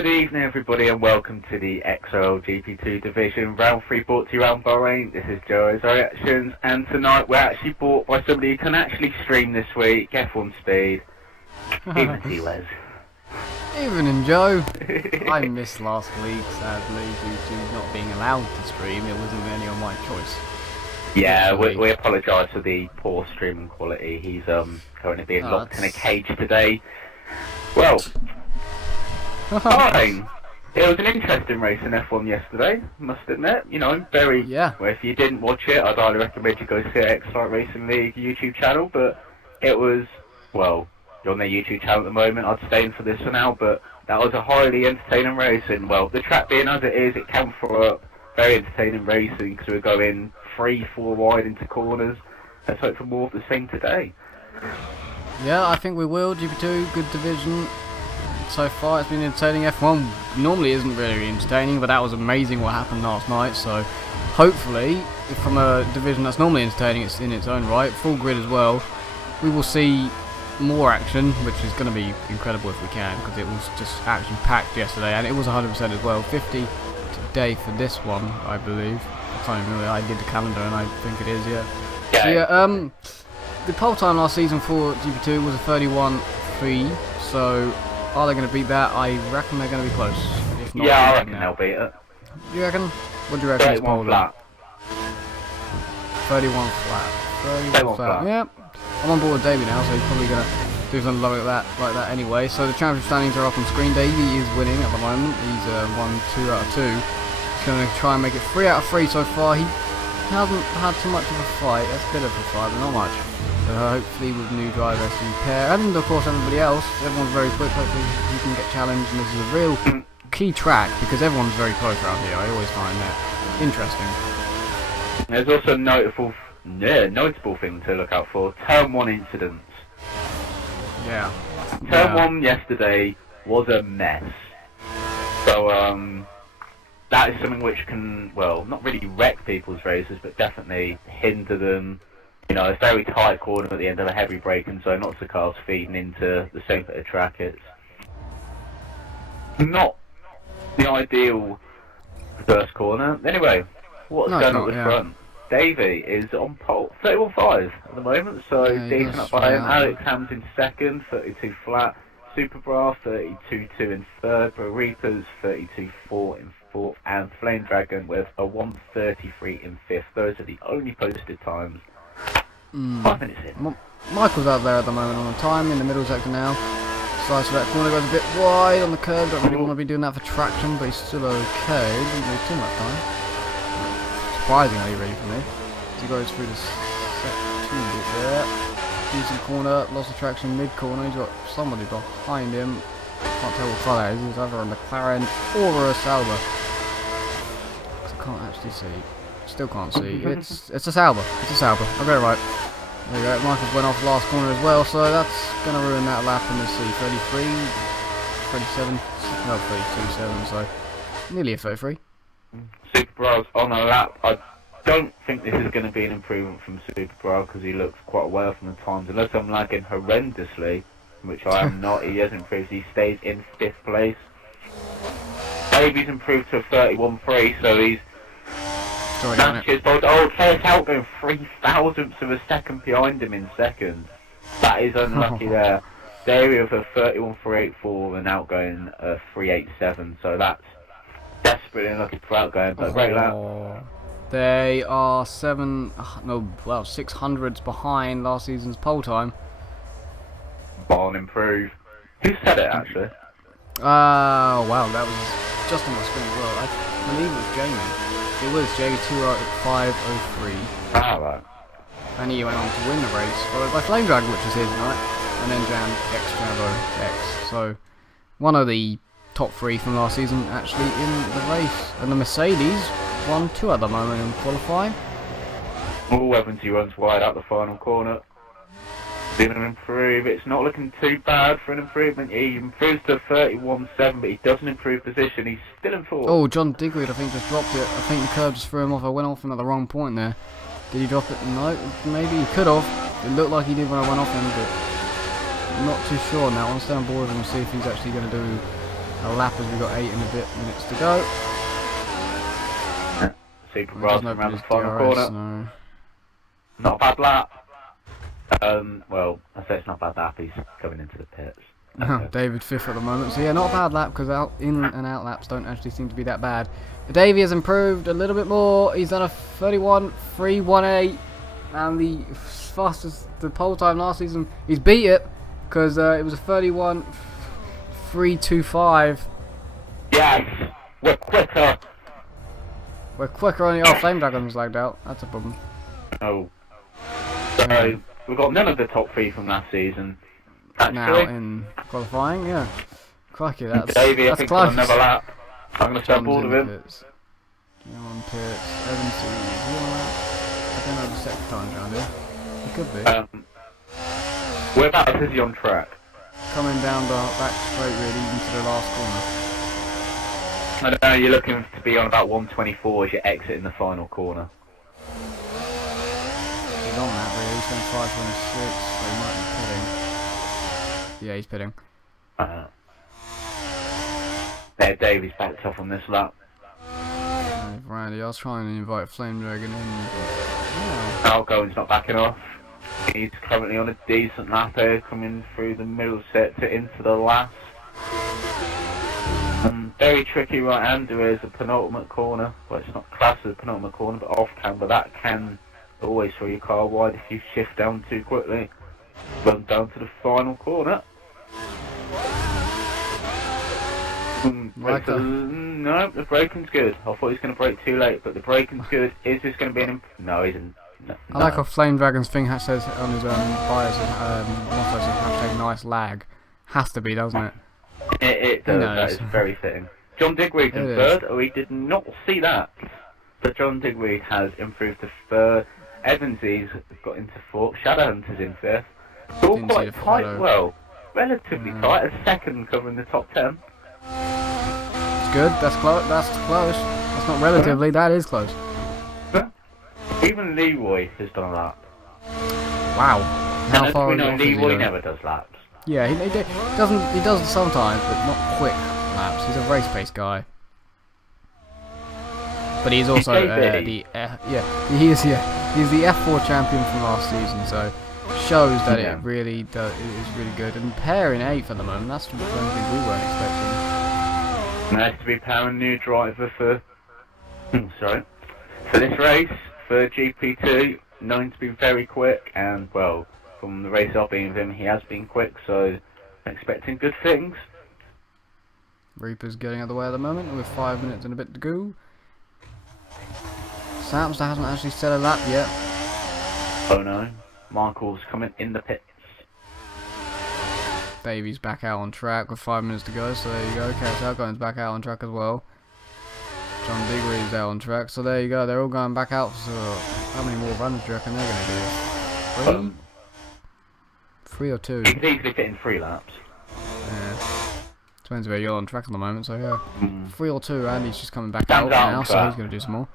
Good evening everybody and welcome to the XRL GP2 division, round 3 brought to you around Bahrain. This is Joe's Reactions, and tonight we're actually brought by somebody who can actually stream this week, F1 Speed. Evening to you, Les. Evening, Joe. I missed last week, sadly, due to not being allowed to stream. It wasn't really on my choice. Yeah, we apologise for the poor streaming quality. He's currently being locked in a cage today. Well, fine. It was an interesting race in F1 yesterday, must admit. You know, very... Yeah. Well, if you didn't watch it, I'd highly recommend you go see it Xcite Racing League YouTube channel, but it was, well, you're on their YouTube channel at the moment, I'd stay in for this for now, but that was a highly entertaining race, and, well, the track being as it is, it can throw up very entertaining racing, because we're going 3-4 wide into corners. Let's hope for more of the same today. Yeah, I think we will. GP2, good division. So far it's been entertaining. F1 normally isn't really entertaining, but that was amazing what happened last night, so hopefully from a division that's normally entertaining, it's in its own right, full grid as well, we will see more action, which is going to be incredible if we can, because it was just action packed yesterday, and it was 100% as well. 50 today for this one, I believe. I can't even remember, I did the calendar and I think it is, yeah. So yeah, the pole time last season for GP2 was a 31.3, so are they going to beat that? I reckon they're going to be close. If not, yeah, I reckon they'll beat it. You reckon? What do you reckon? 31 flat. 31 flat. 31 flat. Yeah. I'm on board with Davey now, so he's probably going to do something like that anyway. So the championship standings are up on screen. Davey is winning at the moment. He's won 2 out of 2. He's going to try and make it 3 out of 3 so far. He hasn't had too much of a fight. That's a bit of a fight, but not much. So hopefully with new drivers to pair, and of course everybody else, everyone's very quick, hopefully he can get challenged, and this is a real key track, because everyone's very close around here. I always find that interesting. There's also a notable thing to look out for, Turn 1 incidents. Yeah. Turn 1 yesterday was a mess. So, that is something which can, well, not really wreck people's races, but definitely hinder them. You know, it's a very tight corner at the end of a heavy braking zone, lots of cars feeding into the same bit of track. It's not the ideal first corner. Anyway, what's going on at the front? Davey is on pole, 31.5 at the moment, so decent up by him. Alex Ham's in second, 32 flat. Super Bra, 32.2 in third. Reapers, 32.4 in fourth. And Flame Dragon with a 1:33 in fifth. Those are the only posted times. 5 minutes in. Michael's out there at the moment on the time, in the middle sector now. Slice of that corner goes a bit wide on the curb, don't really want to be doing that for traction, but he's still okay, didn't lose too much time. Surprisingly really for me. As he goes through the second bit there. Decent corner, lost of traction mid-corner, he's got somebody behind him. Can't tell what car that is, it's either a McLaren or a Sauber. I can't actually see. Still can't see. It's a Sauber. It's a Sauber. I got it right. There you go. Michael's went off last corner as well, so that's going to ruin that lap in the C. 33, 37, no, 32.7, so nearly a 33. Super Bra's on a lap. I don't think this is going to be an improvement from Super Bra, because he looks quite well from the times. Unless I'm lagging horrendously, which I am not, he has improved. He stays in 5th place. Davey's improved to a 31.3, so he's matches, but Claire's out going 3,000ths of a second behind him in second. That is unlucky there. Davey with a 31.484 and outgoing 3.87, so that's desperately unlucky for outgoing, but great lap. They are 600ths behind last season's pole time. Barn improve. Who said it actually? Wow, that was just on my screen as well. I believe it was Jamie. It was J2503. Ah, right. And he went on to win the race, followed by Flame Dragon, which is his night, and then Jan X. So, one of the top 3 from last season actually in the race. And the Mercedes won 2 at the moment in qualifying. All Evans, he runs wide out the final corner. Didn't improve. It's not looking too bad for an improvement. He improves to 31.7, but he doesn't improve position. He's still in 4th. Oh, John Digweed, I think, just dropped it. I think the curb just threw him off. I went off him at the wrong point there. Did he drop it? No, maybe he could have. It looked like he did when I went off him, but I'm not too sure now. I'll stay on board and see if he's actually going to do a lap as we've got 8 and a bit minutes to go. Super Brass around the final DRS, corner. no. Not a bad lap. Well, I say it's not a bad lap. He's coming into the pits. David 5th at the moment, so yeah, not a bad lap because in and out laps don't actually seem to be that bad. But Davey has improved a little bit more. He's done a 31.318, and the fastest the pole time last season. He's beat it because it was a 31.325. Yes, we're quicker. We're quicker on the Flame Dragon's lagged out. That's a problem. Oh, so we've got none of the top 3 from last season. Now in qualifying, yeah. Crikey, that's Davey, I that's think close. on another lap. I'm going to start board of him. On pits. Evans is he on that? I don't know the second time around here. He could be. Whereabouts is he on track? Coming down the back straight really into the last corner. I don't know, you're looking to be on about 124 as you exit in the final corner. He's on that really, he's going 5.6, so he might be pitting. Yeah, he's pitting. There, Davey's backed off on this lap. Randy, I was trying to invite Flame Dragon in, but yeah. Algone's not backing off. He's currently on a decent lap here, coming through the middle sector into the last. Very tricky right-hander is a penultimate corner. Well, it's not classed as a penultimate corner, but off-camber that can always throw your car wide if you shift down too quickly. Run down to the final corner. No, the braking's good. I thought he was going to brake too late, but the braking's good. Is this going to be an no, he isn't. No. I like how Flame Dragon's thing says on his bios, motto says hashtag nice lag. Has to be, doesn't it? It does, that is very fitting. John Digweed in third. Oh, he did not see that. But John Digweed has improved to third. Evansy's got into fourth. Shadowhunter's in fifth. It's all quite tight, well, relatively tight. A second covering the top 10. It's good, that's close. That's close. That's not relatively, that is close. Even Leroy has done a lap. Wow. How and far we know off is he Leroy though? never does laps. Yeah, he does sometimes, but not quick laps. He's a race-paced guy. But he's also he's the F4 champion from last season, so shows that it really is really good. And pairing 8th at the moment, that's one thing we weren't expecting. Nice to be pairing new driver for for this race for GP2, known to be very quick, and well, from the race I've been with him, he has been quick, so I'm expecting good things. Reaper's getting out of the way at the moment with 5 minutes and a bit to go. Samster hasn't actually set a lap yet. Oh no, Michael's coming in the pits. Davy's back out on track with 5 minutes to go, so there you go. Cat Algone's back out on track as well. John Digweed's out on track, so there you go. They're all going back out. So how many more runs do you reckon they're going to do? 3 or 2? He can easily fit in 3 laps. Yeah. Depends where you're on track at the moment, so yeah. 3 or 2, Andy's just coming back out now, so he's going to do some more.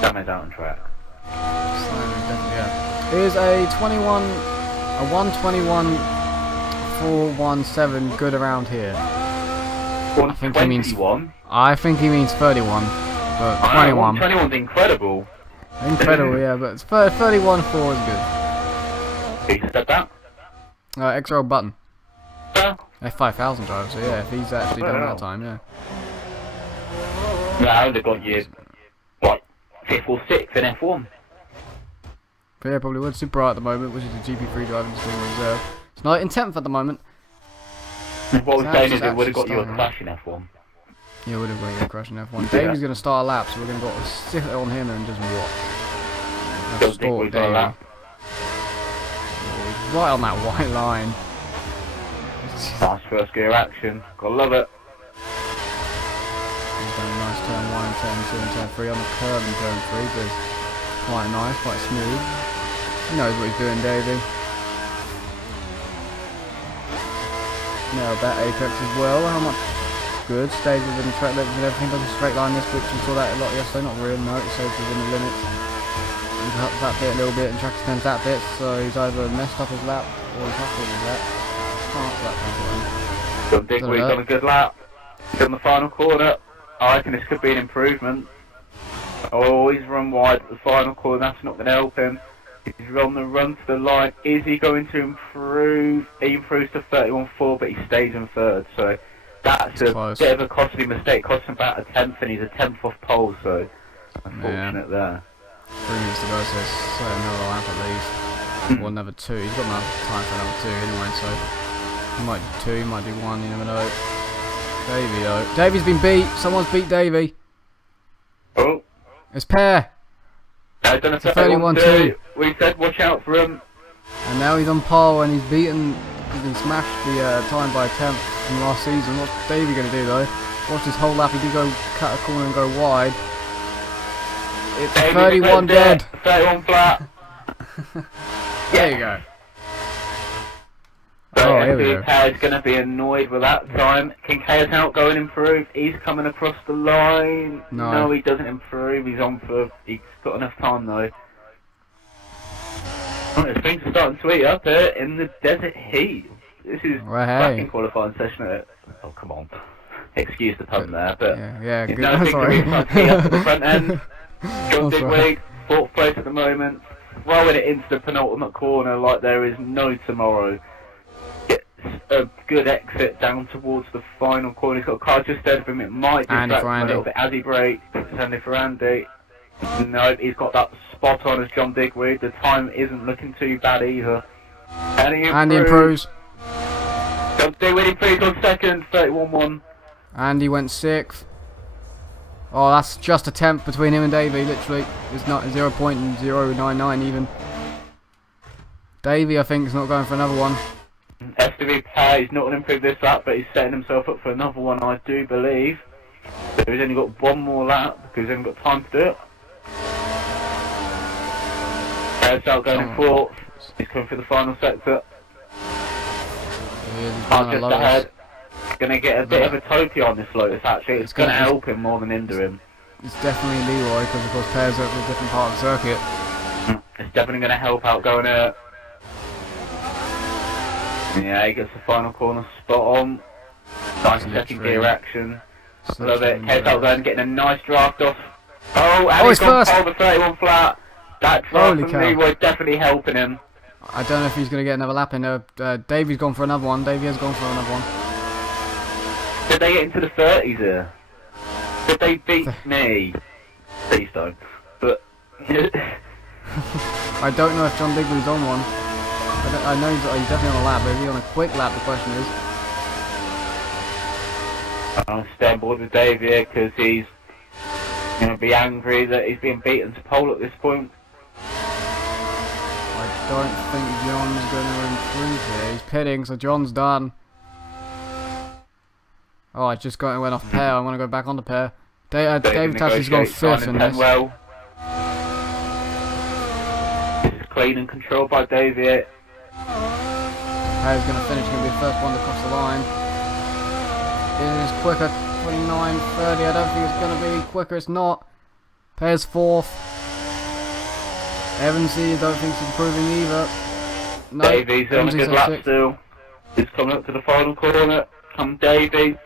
Sam is out on track. Yeah. Here's a 121.417 good around here. 121? I think he means 31, but 21. 21's incredible. Incredible, yeah, but 31.4 is good. Who said that? XRL Button. Yeah. F5000 driver, so yeah, if he's actually done that time, yeah. Yeah, I would have got you, what, 5th or 6th in F1. But yeah, probably would. Super at the moment, which is a GP3 driver just doing reserve. It's not in 10th at the moment. What we're saying is it would have got you a crash in F1. Yeah, would have got you a crash in F1. Davy's going to start a lap, so we're going to go sit on him and just watch. That's sport Davey. Right on that white line. Nice first gear action. Gotta love it. He's done a nice turn 1, turn 2 and turn 3 on the curb in turn 3, but quite nice, quite smooth. He knows what he's doing, Davey. Now that apex as well, how much good, stays within the track limits and everything, doesn't straight line this, which we saw that a lot yesterday, not really, no, it stays within the limits. He cuts that bit a little bit and track extends that bit, so he's either messed up his lap or he's happy with his lap. Can't that John Digweed's on a good lap. On the final corner, I reckon this could be an improvement. Always run wide at the final corner, that's not going to help him. He's on the run to the line. Is he going to improve? He improves to 31.4, but he stays in third. So that's a bit of a costly mistake. Cost him about a tenth, and he's a tenth off pole. So unfortunate there. 3 minutes to go, so it's another lap at least. Or another 2. He's got enough time for another 2 anyway, so he might do 2, he might do 1, you never know. Davey though. Davey's been beat. Someone's beat Davey. Oh. It's Pear. I've done a 31-2. We said watch out for him. And now he's on pole and he's beaten. He smashed the time by a tenth from last season. What's Davey going to do though? Watch this whole lap. He did go cut a corner and go wide. It's 31 dead. 31 flat. There you go. So here we go. Is going to be annoyed with that time. Kincaid's out, going improve. He's coming across the line. No, he doesn't improve. He's on for. He's got enough time though. Oh, things are starting to heat up here in the desert heat. This is back in qualifying session. Oh come on. Excuse the pun there, but yeah, good. No, sorry. Starting to heat up at the front end. John Digweed, 4th place at the moment. Throwing it into the penultimate corner like there is no tomorrow. A good exit down towards the final corner. He's got a car just ahead of him. It might distract him a little bit as he brakes. It's Andy for Andy. No, he's got that spot on as John Digweed. The time isn't looking too bad either. And he improves. John Digweed improves on second, 31-1. And he went 6th. Oh, that's just a tenth between him and Davey, literally. It's not 0.099 even. Davey, I think, is not going for another one. SDV Power, he's not going to improve this lap, but he's setting himself up for another one, I do believe. So he's only got one more lap, because he's only got time to do it. He's out going in 4th. He's coming for the final sector. He's just ahead. Going to get a bit of a topi on this Lotus, actually. It's going to help him more than hinder him. It's definitely Leroy, because of course Pear's at a different part of the circuit. It's definitely going to help out going there. Yeah, he gets the final corner spot on. Nice second gear action. Love it. Heads out there and getting a nice draft off. Oh, and he's gone pole the 31 flat. That draft from Leroy definitely helping him. I don't know if he's going to get another lap in there. Davey's gone for another one. Davey has gone for another one. Did they get into the 30s here? Did they beat me? Please don't. But I don't know if John Digweed's on one. I know he's definitely on a lap, but is he on a quick lap, the question is? I'll stay on board with Dave here, because he's going to be angry that he's being beaten to pole at this point. I don't think John's going to improve here. He's pitting, so John's done. Oh, I just went off pair. I want to go back on the pair. David Tassie's gone 5th in this. Well. This is clean and controlled by Dave here. Pair's going to finish, going to be the first one to cross the line. It is quicker, 29.30. I don't think it's going to be quicker, it's not. Pair's 4th. Evansy, I don't think he's improving either. No, Davies on a good lap still. He's coming up to the final corner. Come Davey.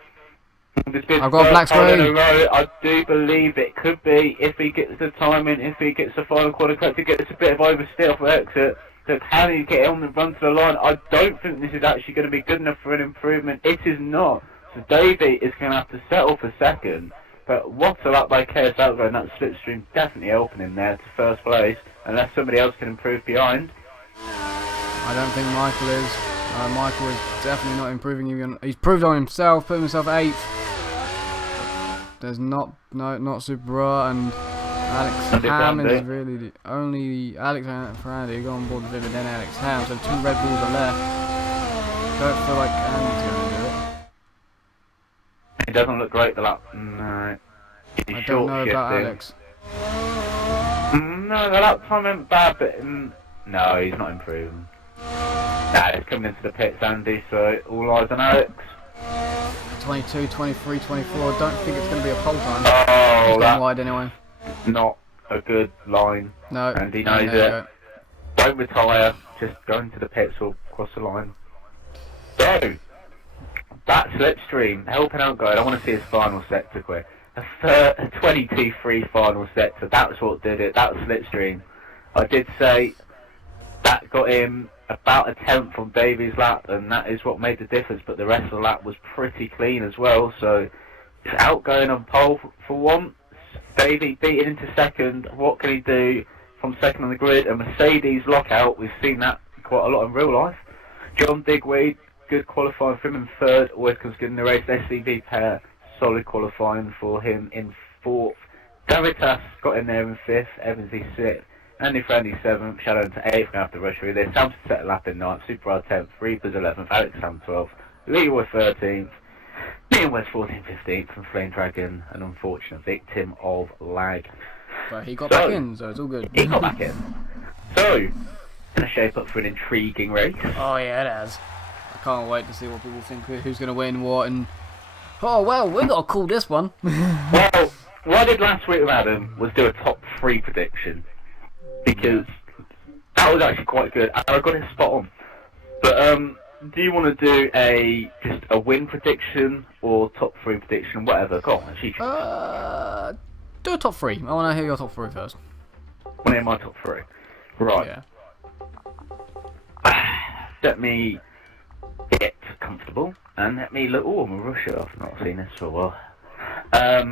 I've got a black screen. I do believe it could be, if he gets the timing, if he gets the final corner correct, he gets a bit of oversteer for exit. So can he get on and run to the line? I don't think this is actually going to be good enough for an improvement. It is not. So Davey is going to have to settle for second. But what a lap by KS Outgo, and that slipstream definitely helping him there to first place, unless somebody else can improve behind. I don't think Michael is. Michael is definitely not improving. Even he's proved on himself, put himself 8th. There's not Super Raw, and Alex Ham is really the only Alex for Andy go on board with him, and then Alex Ham. So 2 Red Bulls are left. Don't feel like Andy's going to do it. It doesn't look great the lap. No. I don't know about Alex. No, the lap time went bad, but no, he's not improving. Nah, he's coming into the pits, Andy, so all eyes on Alex. 22, 23, 24. Don't think it's going to be a pole time. Oh, he's going wide anyway. Not a good line. No. And he knows it. Don't retire. Just go into the pits or cross the line. So, that slipstream, helping out guy. I want to see his final sector quick. A 22-3 final sector. That's what did it. That was slipstream. I did say that got him about a tenth on Davy's lap, and that is what made the difference. But the rest of the lap was pretty clean as well. So it's outgoing on pole for once. Davy beating into second. What can he do from second on the grid? A Mercedes lockout. We've seen that quite a lot in real life. John Digweed, good qualifying for him in third. Always comes good in the race. SCV pair, solid qualifying for him in fourth. Davitas got in there in fifth. Evans is sixth. Andy Friendly seventh. Shadow into eighth after rush through there. Samson set a lap in ninth. Super R 10th. Reapers 11th. Alex Sam 12th. Leroy 13th. Liam West 14th, 15th. And Flame Dragon, an unfortunate victim of lag. But he got back in, so it's all good. He got back in. So, gonna shape up for an intriguing race. Oh yeah, it has. I can't wait to see what people think, who's going to win what, and... Oh, well, we got to call this one. Well, what I did last week with Adam was do a top 3 prediction. Because that was actually quite good, and I got it spot on. But, do you want to do just a win prediction, or top 3 prediction, whatever? Go on, actually. Do a top 3. I want to hear your top 3 first. I want to hear my top 3. Right. Yeah. Let me get comfortable and let me look. Oh, I'm a rusher. I've not seen this for a while. Let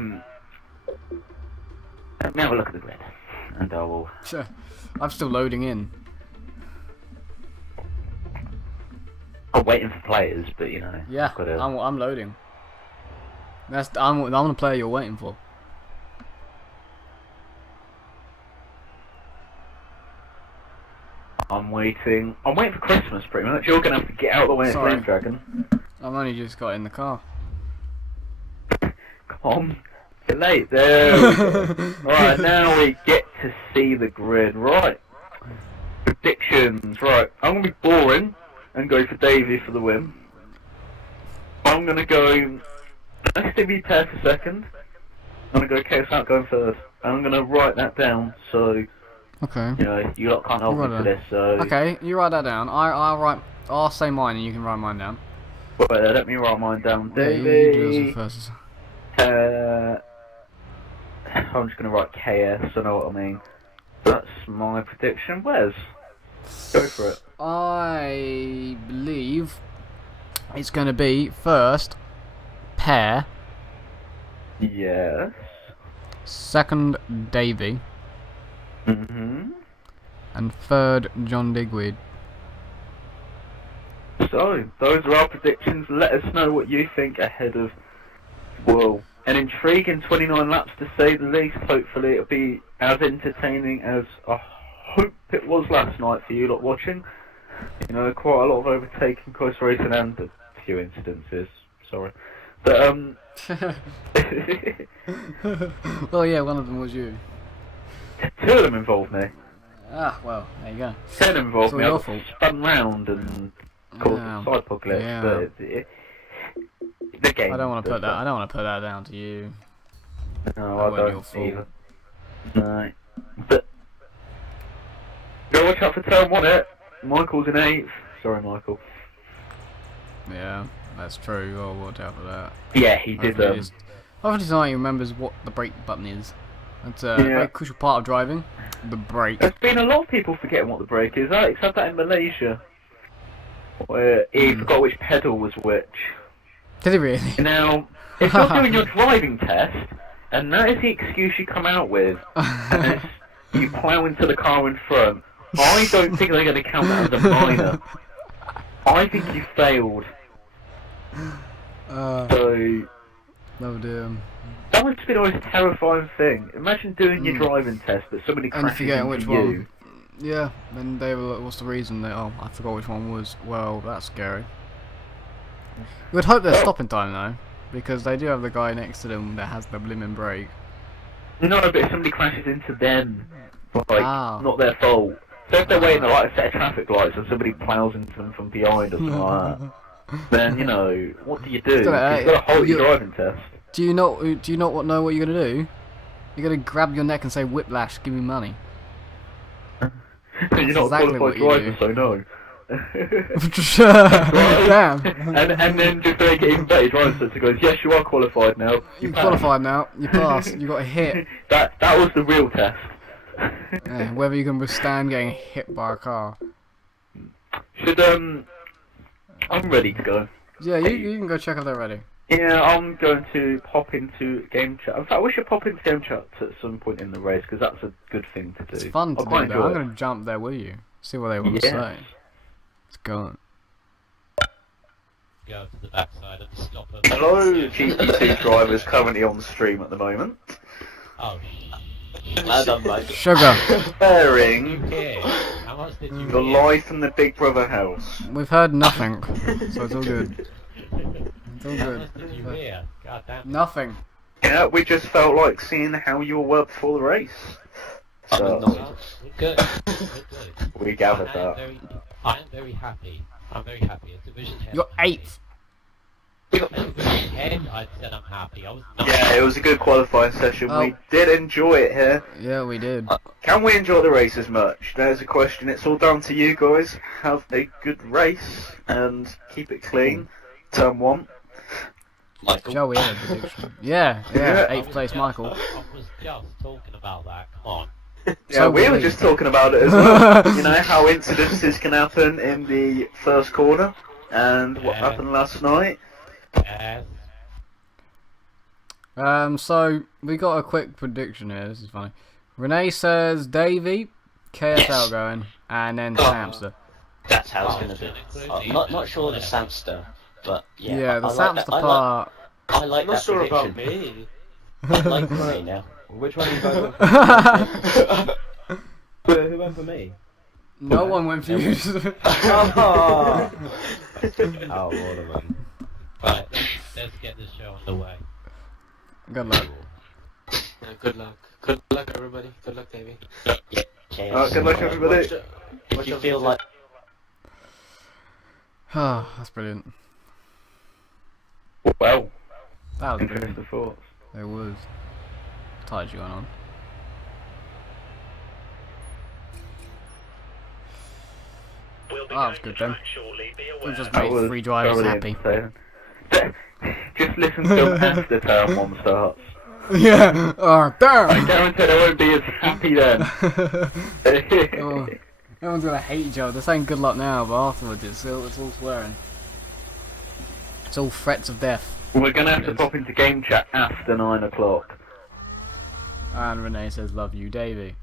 me have a look at the grid, and I will. Sure. I'm still loading in. I'm waiting for players, but you know. Yeah, I'm loading. I'm the player you're waiting for. I'm waiting for Christmas pretty much. You're gonna have to get out of the way of Flame Dragon. I've only just got in the car. Come on. Get late. There we go. Right, now we get to see the grid. Right. Predictions. Right. I'm gonna be boring and go for Davey for the win. I'm gonna go STV pair for second. I'm gonna go Chaos Out going first. And I'm gonna write that down so okay. You know, you lot can't help me for this, so... Okay, you write that down. I'll say mine and you can write mine down. Wait, let me write mine down. Davey... Yeah, you do first. I'm just going to write KS, I know what I mean. That's my prediction. Wes? Go for it. I believe it's going to be first, Pair. Yes. Second, Davey. Mm-hmm. And third, John Digweed. So, those are our predictions. Let us know what you think ahead of, well, an intriguing 29 laps to say the least. Hopefully it'll be as entertaining as I hope it was last night for you lot watching. You know, quite a lot of overtaking, close racing, and a few incidences. Sorry. But, well, yeah, one of them was you. 2 of them involved me. Ah, well, there you go. 10 involved me. Your I fault. spun round and caused a side apocalypse. Yeah. But the game. I don't want to put that. I don't want to put that down to you. No, That I wasn't your don't fault. either. No, but go watch out for turn 1. It. Michael's in 8th. Sorry, Michael. Yeah, that's true. I'll watch out for that. Yeah, he did. Hopefully tonight he remembers what the brake button is. It's a very crucial part of driving. The brake. There's been a lot of people forgetting what the brake is. Alex had that in Malaysia, where he forgot which pedal was which. Did he really? Now, if you're doing your driving test, and that is the excuse you come out with, and it's, you plough into the car in front, I don't think they're going to count that as a minor. I think you failed. So... No dear. That would be the most terrifying thing. Imagine doing your driving test, but somebody crashes into which you. one. Yeah, then they were like, what's the reason? Oh, I forgot which one was. Well, that's scary. We'd hope they're stopping time though, because they do have the guy next to them that has the blimmin' brake. No, but if somebody crashes into them, like, not their fault. So if they're waiting at like a set of traffic lights and somebody ploughs into them from behind or something like that, then, you know, what do? You've got to hold your driving test. Do you not know what you're gonna do? You're gonna grab your neck and say, "Whiplash, give me money." You're not a qualified driver, so no. Damn. And then just to make it even better, he drives it to goes, yes, you are qualified now. You qualified now. You passed. You got a hit. That was the real test. Yeah, whether you can withstand getting hit by a car. Should I'm ready to go. Yeah, you can go check if they're ready. Yeah, I'm going to pop into game chat. In fact, we should pop into game chat at some point in the race because that's a good thing to do. It's fun to do that. I'm going to jump there with you. See what they want to say. Let's go. Go to the backside and stop them. Hello, GP2 drivers currently on stream at the moment. Oh, well done, mate. Sugar. Bearing how much did you the live from the Big Brother house. We've heard nothing, so it's all good. It's all How good. much did you hear? God damn. Nothing. Yeah, we just felt like seeing how you were before the race. So, Well, good. we gathered I am that. I am very happy. I'm very happy. A division head. You're 8th. A division head. I said I'm happy. I was not. Yeah, it was a good qualifying session. Oh. We did enjoy it here. Yeah, we did. Can we enjoy the race as much? There's a question. It's all down to you guys. Have a good race and keep it clean. Turn 1. Michael. Joe, we had a prediction. Yeah, Yeah. 8th place, Michael. I was just talking about that. Come on. Yeah, So we were believe. just talking about it as well. You know how incidences can happen in the first corner and what Yeah. happened last night. So we got a quick prediction here. This is funny. Renee says Davey, KS Yes. outgoing, and then Oh. Samster. That's how it's going to be. Not sure the Samster, but yeah. Yeah, the I like Samster that. part. I like I'm not that sure prediction. about me. I like me now. Which one you guys went for? Who went for me? No one went for you. Oh, all of them. Right. Let's get this show underway. Good luck. Good luck. Good luck, everybody. Good luck, Davey. Okay, Good luck, everybody. If you feel like Oh, that's brilliant. Well, That was brilliant. interesting thoughts. It was. Tired you going on. Oh, that was good then. We just That made was 3 drivers thoroughly happy. entertaining. Just listen to them after turn 1 starts. Yeah. Oh, I damn. guarantee they won't be as happy then. Oh, everyone's gonna hate each other. They're saying good luck now, but afterwards it's all swearing. It's all threats of death. We're gonna have to pop into game chat after 9 o'clock. And Renee says, "Love you, Davey."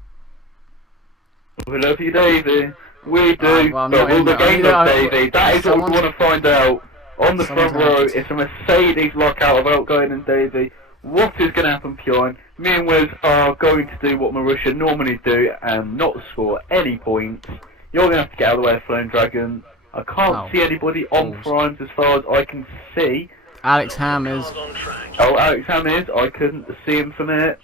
We love you, Davey. We do. Alright, well, I'm but not will in the that. game I- of Davey? That is what we someone's- want to find out. On the someone's front gonna row, have to- it's a Mercedes lockout of outgoing and Davey. What is going to happen, Bjorn? Me and Wes are going to do what Marussia normally do and not score any points. You're going to have to get out of the way of Flame Dragon. I can't Oh. see anybody on Balls. primes as far as I can see. Alex Ham is. Oh, Alex Ham is. I couldn't see him from it.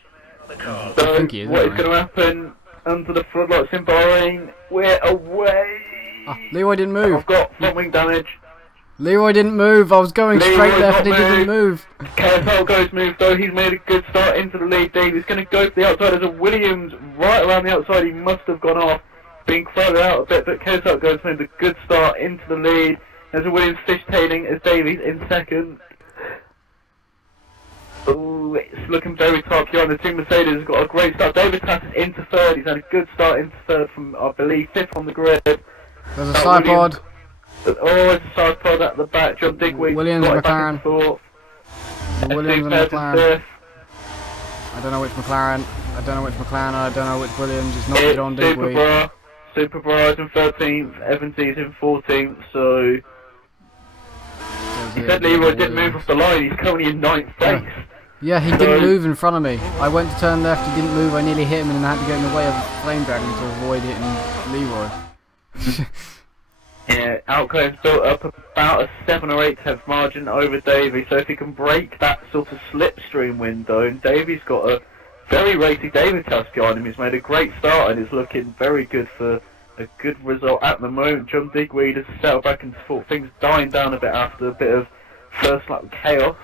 So, think he is, what is anyway. going to happen under the floodlights in Bahrain? We're away. Oh, Leroy didn't move. I've got front wing damage. Leroy didn't move. I was going Leroy straight left and not he didn't move. KSL goes move though. He's made a good start into the lead. Davies going to go to the outside. There's a Williams right around the outside. He must have gone off, being further out a bit. But KSL goes made a good start into the lead. There's a Williams fishtailing as Davies in second. Oh, it's looking very tight here on the team. Mercedes has got a great start. Davis passes into third. He's had a good start into third from, I believe, fifth on the grid. There's a side pod. Oh, it's a side pod at the back. John Digweed. Williams and right back McLaren. and forth. The Williams and Fifth, McLaren. fifth. I don't know which McLaren. I don't know which McLaren. I don't know which Williams. It's not It's John Digweed. Super Bra is in 13th. Evans is in 14th. So he said Leroy didn't move off the line. He's currently in 9th place. Yeah, he didn't move in front of me. I went to turn left, he didn't move, I nearly hit him and I had to get in the way of Flame Dragon to avoid hitting Leroy. Yeah, Outco's built up about a 7 or 8 tenth margin over Davey, so if he can break that sort of slipstream window, and Davey's got a very racy David task behind him, he's made a great start and is looking very good for a good result at the moment. John Digweed has settled back into fourth, things dying down a bit after a bit of first lap chaos.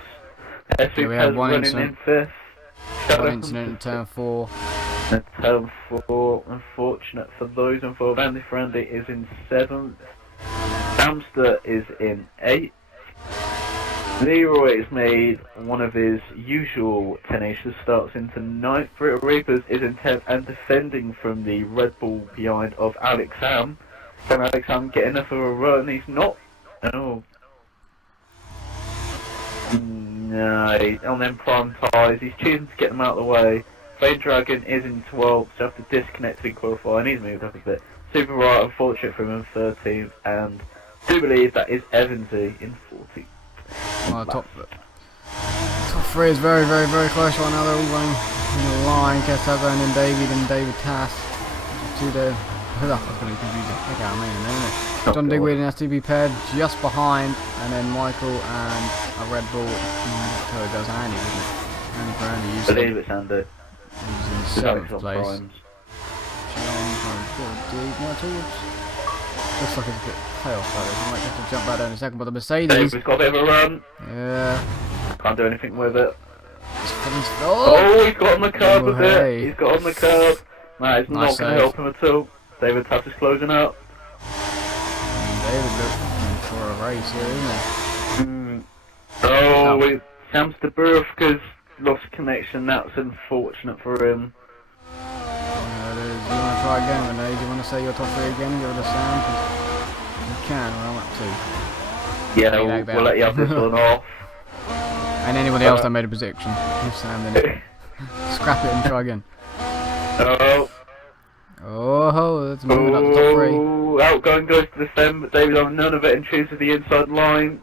Yeah, we had one running incident. in fifth. One incident in turn 4. Turn 4, unfortunate for those involved. Andy Frandy is in 7th. Hamster is in 8th. Leroy has made one of his usual tenacious starts into 9th. Brittle Reapers is in 10th and defending from the Red Bull behind of Alex Ham. Can Alex Ham get enough of a run? He's not. Oh. No, on them prime tyres, he's choosing to get them out of the way. Flame Dragon is in 12th, so after disconnecting qualifying, he's moved up a bit. Super Right, unfortunate for him in 13th, and do believe that is Evansy in 14th. Top 3 is very, very, very close right now. They're all running in a line. Kestazo and then David Tass. Two there. That's going to be confusing. Heck out of me in a minute. John Digweed and STB paired just behind, and then Michael and a Red Bull. That's how it does Andy, isn't it? Andy for Andy. I believe it's Andy. He's in 7th place. Looks like it's a bit chaos though. I might have to jump back down in a second, but the Mercedes. David's got a bit of a run. Yeah. Can't do anything with it. Oh, he's got on the curb oh, a bit. Hey. He's got on the curb. That is Nice not going to help him at all. David Tass is closing up. David looking for a race here, isn't he? Oh, Hamster Burfka's lost connection. That's unfortunate for him. It is. You want to try again, Renee? Do you want to say your top 3 again? Give it a sound? 'Cause you can, well, I'm up 2. Yeah, we'll let you have this one off. And anybody else that made a prediction, give Sam the it. Scrap it and try again. Oh, let's move up the top 3. Outgoing goes to defend, but David on none of it and chooses the inside line.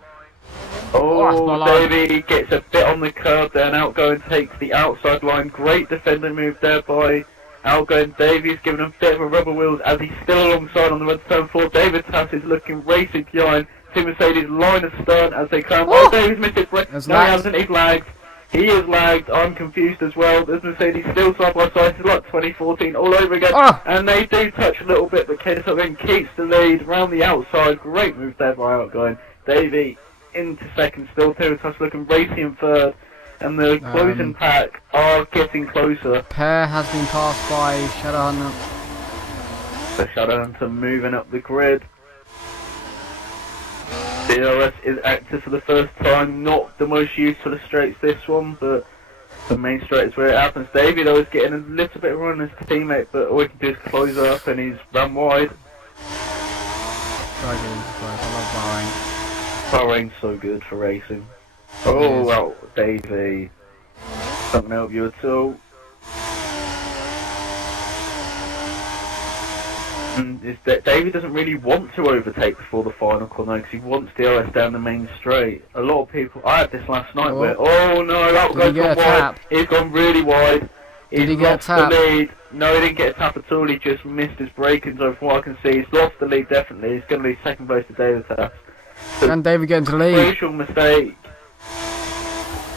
Oh, Davey gets a bit on the curb there, and Outgoing takes the outside line. Great defending move there by Outgoing. Davey's given him a bit of a rubber wheels as he's still alongside on the red turn 4. David Tass is looking racing behind. Two Mercedes line astern as they come. Oh, David's missed his break. No, he hasn't. He's lagged. He is lagged. I'm confused as well. There's Mercedes still side by side. It's like 2014 all over again. And they do touch a little bit, but Kensington keeps the lead around the outside. Great move there by Outgoing. Davey into second still. David Tass looking racing in third. And the closing pack are getting closer. Pair has been passed by Shadowhunter. So Shadowhunter moving up the grid. DRS is active for the first time. Not the most used for the straights this one, but the main straight is where it happens. Davey though is getting a little bit of run on his teammate, but all he can do is close up and he's run wide. I love Bahrain. Bahrain's so good for racing. Oh, well, Davey. Doesn't help you at all. Davey doesn't really want to overtake before the final corner because he wants DRS down the main straight. A lot of people. I had this last night where. Oh no, that goes gone wide. He's gone really wide. Did he get a tap? The lead. No, he didn't get a tap at all. He just missed his braking zone from what I can see. He's lost the lead definitely. He's going to be second place to David Tass. Can David get into the lead? Crucial mistake.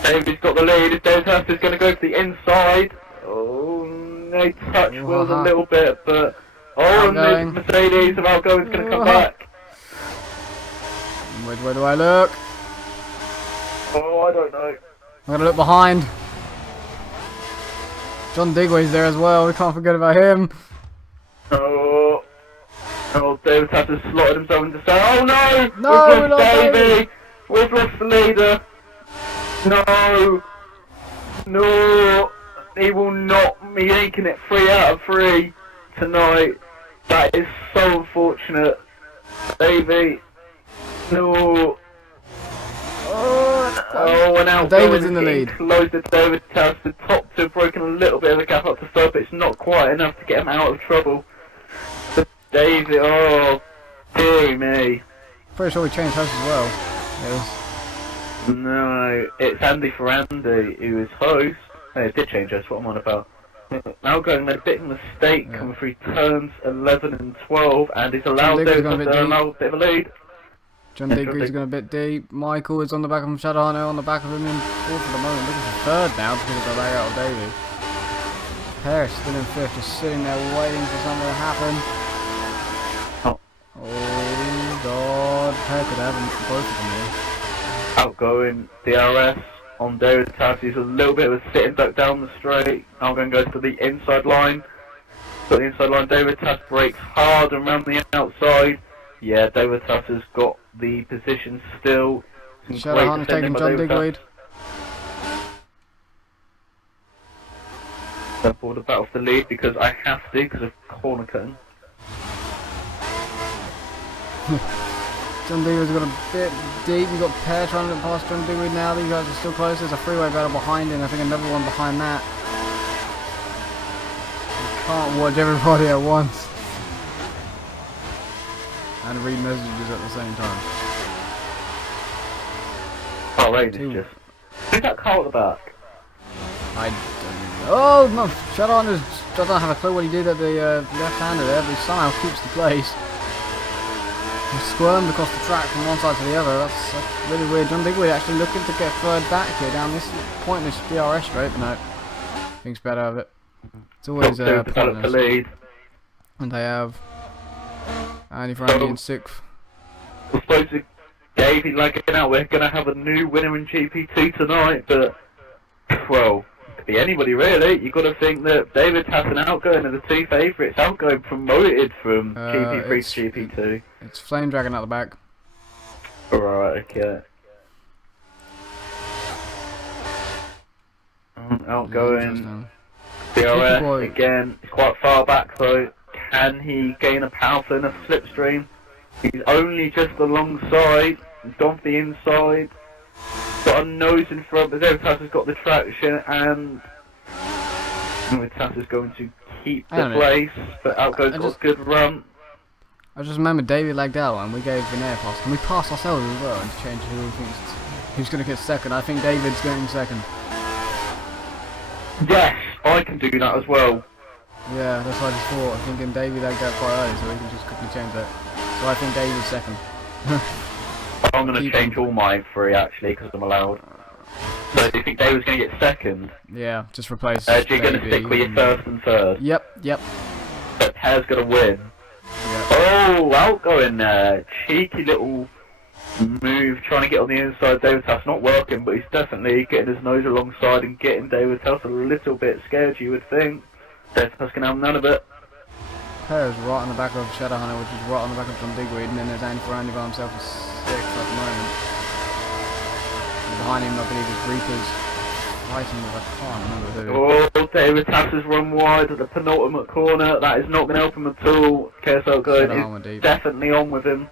David's got the lead. If David Tass is going to go for the inside. Oh, they touch wheels a little bit, but. Oh, and the Mercedes of Outgoing's going to come back. Where do I look? Oh, I don't know. I'm going to look behind. John Digway's there as well. We can't forget about him. Oh, David Tass has slotted himself into second. Oh no! No, we've lost Davey. We've lost the leader. No, he will not be making it 3 out of 3 tonight. That is so unfortunate. Davey. No. Oh, and now David's in the lead. Close to David Tass. The top 2 have broken a little bit of a gap up to third, but it's not quite enough to get him out of trouble. But David, oh, dear me. Pretty sure we changed hosts as well. No, it's Andy for Andy, who is host. No, it did change host, what am I on about? Outgoing made a bit of a mistake coming through turns 11 and 12, and he's allowed David to allow a bit of a lead. John Diggory's going a bit deep. Michael is on the back of him. Shadowhunter on the back of him in fourth at the moment. Looking for third now because of the layout of Davey. Paris still in fifth, just sitting there waiting for something to happen. Oh god, Pair could have both of them here. Outgoing DRS on David Tass. He's a little bit of a sitting duck down the straight. Outgoing goes to the inside line. Got the inside line. David Tass brakes hard and round the outside. Yeah, David Tuss has got the position still. Some Shadow great Hunt is defending taking by John David Tuss. Digweed. They're forward the battle for the lead because I have to, because of corner cutting. John Digweed's got a bit deep. You've got Pear trying to look past John Digweed now. These guys are still close. There's a freeway battle behind him. I think another one behind that. You can't watch everybody at once. And read messages at the same time. Oh, Raid is just... Who's that car at the back? I don't know. Oh, no. Shadow Hunt doesn't have a clue what he did at the left-hander there, but he somehow keeps the place. He squirmed across the track from one side to the other. That's really weird. John Digweed actually looking to get third back here down this pointless DRS straight, but no. Thinks better of it. It's always Develop the pointless. lead. And they have Andy Frankie in 6th. We're supposed to Davey lagging out. We're going to have a new winner in GP2 tonight, but, well, it could be anybody really. You've got to think that David has an outgoing of the two favourites. Outgoing promoted from GP3 to GP2. It's Flame Dragon at the back. Right, okay. Outgoing. DRS again. He's quite far back though. Can he gain a powerful enough slipstream? He's only just alongside. He's gone for the inside. Got a nose in front, but Davitas has got the traction, and Davitas is going to keep the place. But Outgoing's got a good run. I just remember David lagged out and we gave an air pass. Can we pass ourselves as well and change who we think who's going to get second? I think David's getting second. Yes, I can do that as well. Yeah, that's what I just thought. I'm thinking David lagged out quite early, so we can just quickly change that. So I think David's second. I'm going to change all my three actually because I'm allowed. So do you think David's going to get second? Yeah, just replace. You're going to stick with your first and third. Yep, yep. But Pear's going to win. Yep. Oh, Outgoing there. Cheeky little move trying to get on the inside. David Tuss not working, but he's definitely getting his nose alongside and getting David Tuss a little bit scared, you would think. David Tuss can have none of it. Pear is right on the back of Shadow Hunter, which is right on the back of John Digweed, and then there's Andy Ferrandi by himself in 6th at the moment. And behind him, I believe, is Reapers. Fighting with, I can't remember who. Oh, David Tuss has run wide at the penultimate corner. That is not going to help him at all. KS Outgoing is definitely on with him.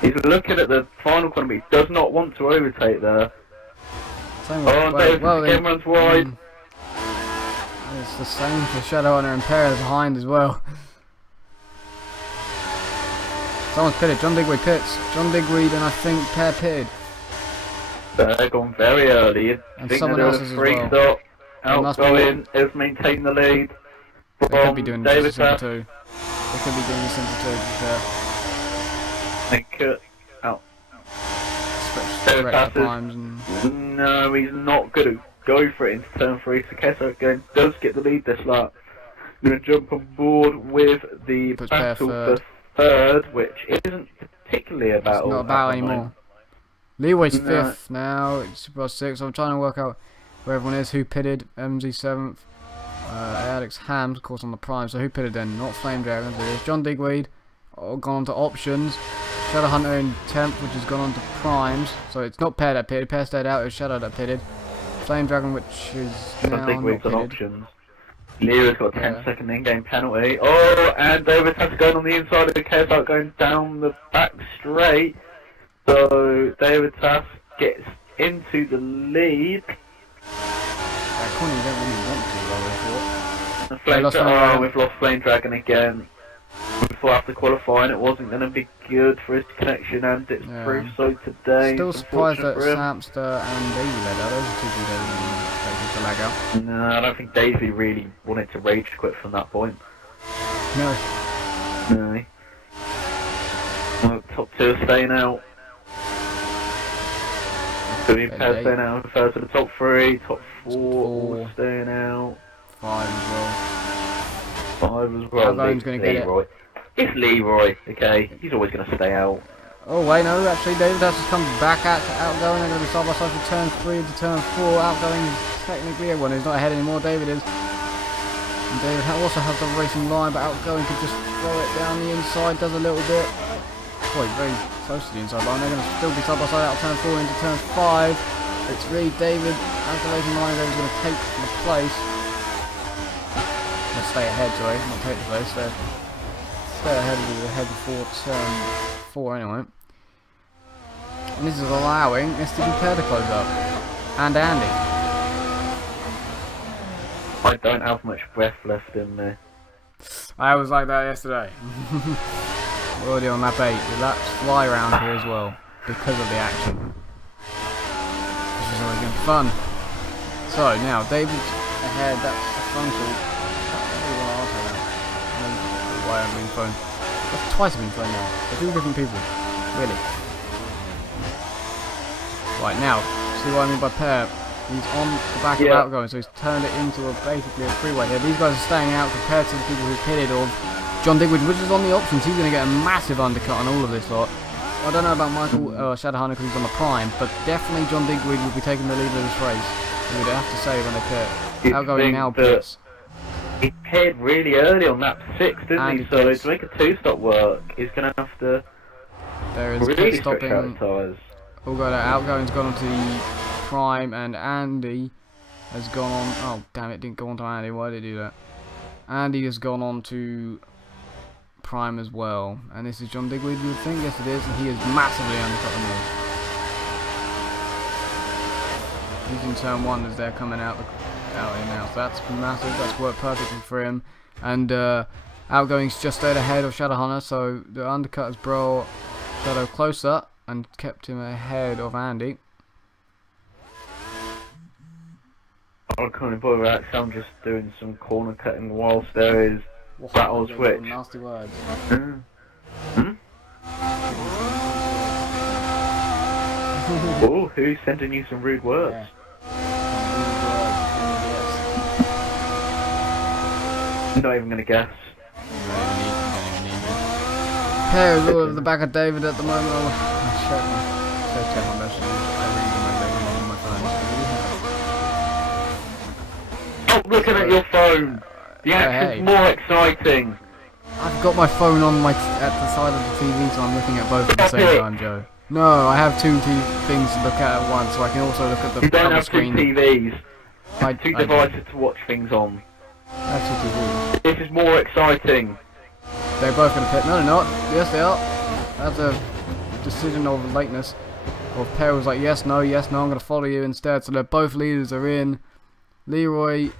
He's looking at the final corner, but he does not want to overtake there. Same with, David again runs wide. It's the same for Shadow Hunter and Pear behind as well. Someone's pitted. John Digweed pits. John Digweed and I think Pear pitted. They're gone very early. And think someone else is as well. Stop. Outgoing is maintaining the lead. They could be doing David this in simple 2. They could be doing this in simple 2 to be fair. They could out. No, he's not going to go for it into turn 3. So Kesso again does get the lead this lap. Going to jump on board with the battle for third, which isn't particularly a battle. It's not about anymore. Leeway's 5th now. It's Super 6. I'm trying to work out where everyone is. Who pitted? MZ 7th. Alex Hams, of course, on the prime. So who pitted then? Not Flame Dragons. It is John Digweed. Gone on to options. Shadow Hunter in 10th, which has gone on to primes. So it's not Pear that pitted. Pear stayed out. It was Shadow that pitted. Flame Dragon, which is now not pitted. Options. Lero's got a 10-second in-game penalty. Oh, and David has going on the inside of the KS out, going down the back straight. So David Tass gets into the lead. We've lost Flame Dragon again. Before after qualifying, it wasn't going to be good for his connection, and it's proved so today. Still surprised that Samster and Daisy led out. Those are 2 people that to lag out. No, I don't think Daisy really wanted to rage quit from that point. No. No. Well, top 2 are staying out. So we've had staying out in first of the top 3, top 4 all staying out. 5 as well. 5 as well. Outgoing's going to get Leroy. It's Leroy, okay. He's always going to stay out. Oh wait, no, actually David has to come back at Outgoing. They're going to be side by side from turn 3 into turn 4. Outgoing is technically everyone who's not ahead anymore. David is. And David also has the racing line, but Outgoing could just throw it down the inside, does a little bit. quite very close to the inside line. They're going to still be side by side out of turn 4 into turn 5. It's Reed, David, as the racing line is going to take the place. Let's stay ahead, sorry, not take the place. Stay ahead of the head before turn 4 anyway. And this is allowing STB Pair to close up. And Andy. I don't have much breath left in me. I was like that yesterday. We're already on lap 8. The laps fly around here as well because of the action. This is always going to be fun. So now David's ahead. That's the frontal. Why I'm being phoned? That's twice I've been phoned now. They're 2 different people. Really. Right now, see what I mean by pair. He's on the back of outgoing, so he's turned it into basically a freeway here. These guys are staying out compared to the people who pitted of John Digwood, which is on the options. He's going to get a massive undercut on all of this lot. I don't know about Michael Shadowhunter because he's on the prime, but definitely John Digwood will be taking the lead of this race. You would have to say when they pit. Outgoing now pits. He pitted really early on lap 6, didn't he? So to make a 2-stop work, he's going to have to there is really pit stopping. stretch out the tyres. Outgoing's gone onto the prime, and Andy has gone on. Oh damn it! Didn't go on to Andy. Why did it do that? Andy has gone on to prime as well, and this is John Digweed. You would think, yes, it is, and he is massively undercut the move. He's in turn 1 as they're coming out in now. So that's massive. That's worked perfectly for him, and outgoing's just stayed ahead of Shadowhunter, so the undercut has brought Shadow closer and kept him ahead of Andy. I can't bother that, so I'm just doing some corner cutting whilst there is battle switch. Nasty words. Oh, who's sending you some rude words? Not even gonna guess. Pair is all over the back of David at the moment. I'll check my messages. I read them on my phone. Stop looking at your phone! The action's more exciting! I've got my phone on at the side of the TV, so I'm looking at both at the same time, Joe. No, I have 2 things to look at once, so I can also look at the You don't other have screen. 2 TVs. I 2 devices to watch things on. I have 2 TVs. This is more exciting. They're both going to pit. No, they're not. Yes, they are. That's a decision of lateness. Or Pair was like, yes, no, I'm going to follow you instead. So they're both leaders are in. Leroy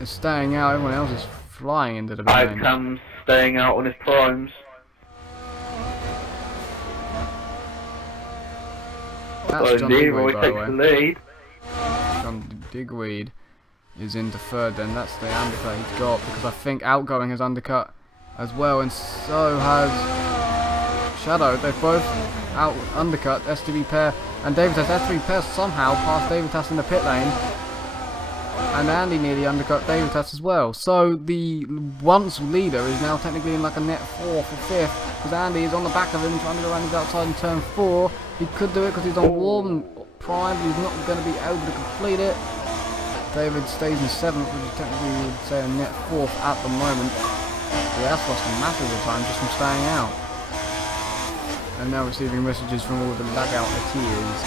is staying out. Everyone else is flying into the Out lane. comes staying out on his primes. That's So John Leroy Digweed, by the takes way. the lead. John Digweed is into 3rd then. That's the undercut he's got, because I think Outgoing has undercut as well, and so has Shadow. They've both undercut STB Pair and David Test. STB Pair somehow passed David Test in the pit lane, and Andy nearly undercut David Test as well. So the once leader is now technically in like a net 4th or 5th, because Andy is on the back of him trying to go around his outside in turn 4. He could do it because he's on warm prime, but he's not going to be able to complete it. David stays in 7th, which is technically, we would say, a net 4th at the moment. Yeah, that's lost a massive time just from staying out. And now receiving messages from all the lag out tiers.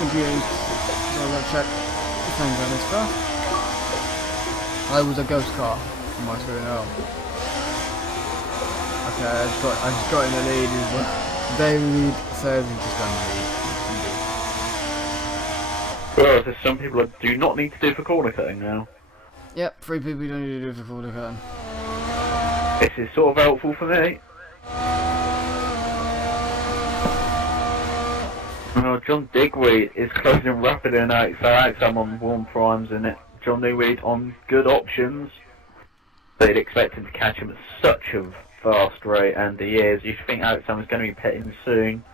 Confused. So I'm going to check the things on this stuff. I was a ghost car on my screen. Oh. Okay, I just got in the lead. David says he's just done the lead. Well, there's some people that do not need to do for corner cutting now. Yep, 3 people you don't need to do for corner cutting. This is sort of helpful for me. Oh, John Digweed is closing rapidly in out, so I'm on warm primes in it. John Digweed on good options. They'd expect him to catch him at such a fast rate, and he is. You think Alexander is going to be pitting soon.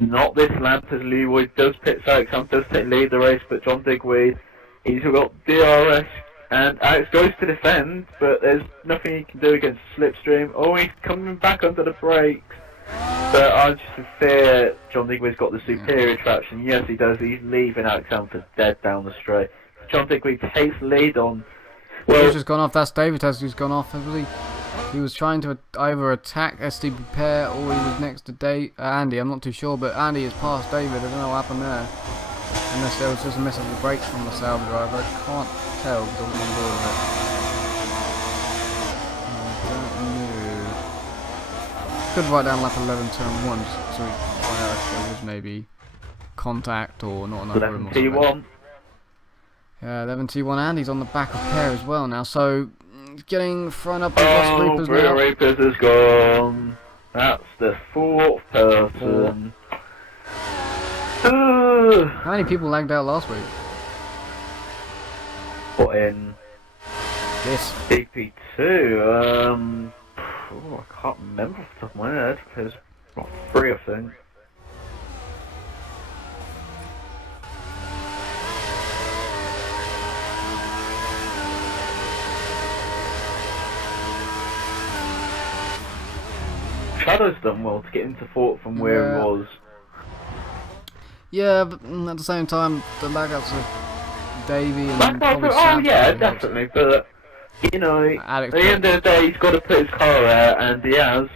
Not this lap, as Leroy does pit, so Alexander does take lead the race, but John Digweed, he's got DRS, and Alex goes to defend, but there's nothing he can do against Slipstream. Oh, he's coming back under the brakes. But I just fear John Digweed's got the superior traction. Yes, he does. He's leaving Alexander dead down the straight. John Digweed takes lead on. Well, who's just gone off? That's David has just gone off, has he? He was trying to either attack STB Pair or he was next to Andy. I'm not too sure, but Andy has passed David. I don't know what happened there. Unless there was just a miss of the brakes from the Sauber driver. I can't tell because I wasn't on board with it. Could write down lap 11 turn 1 so we can find out if there was maybe contact or not enough room or something. 11T1. Yeah, 11T1 Andy's on the back of Pair as well now, so getting thrown up with Ross Reapers now. Oh, Reapers is gone. That's the 4th person. How many people lagged out last week? What in This. GP2? I can't remember off the top of my head. There's not 3, I think. Shadow's done well to get into 4th from where he was. Yeah, but at the same time, the lag outs of Davey and probably Oh yeah, Sam definitely, but you know, Alex at the end of the day, he's got to put his car out, and he has.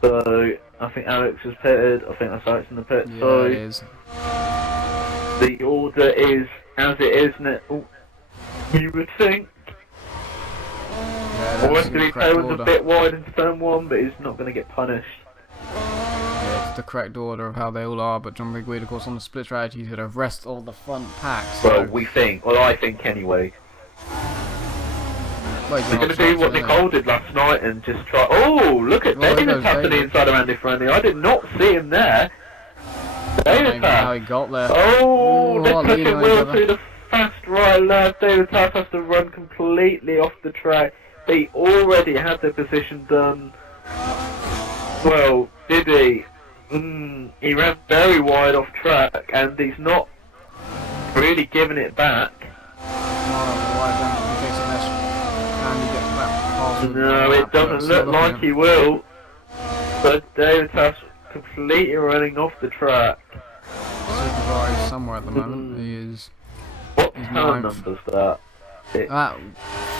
So I think Alex has pitted. I think that's Alex in the pit. Yeah, so it is. the order is as it is, you would think. Yeah, Or that's if the the correct was order. a bit wide into turn 1, but he's not going to get punished. Yeah, it's the correct order of how they all are, but John Bigweed, of course, on the split strategy, he's going to rest all the front packs. Well, we think. Well, I think anyway. Well, We're going to do what Nicole did last night and just try. Oh, look at Well, there David goes tapping David. inside of Andy Friendly. I did not see him there. David how Taff. he got there. Oh, Ooh, they're what pushing lean Will over. through the fast right left. David Taff has to run completely off the track. He already had the position done. Well, did he? He ran very wide off track, and he's not really giving it back. No, it doesn't look like he will. But David Taff's completely running off the track. Supervised somewhere at the moment. He is. What He's turn ninth. number's that? It's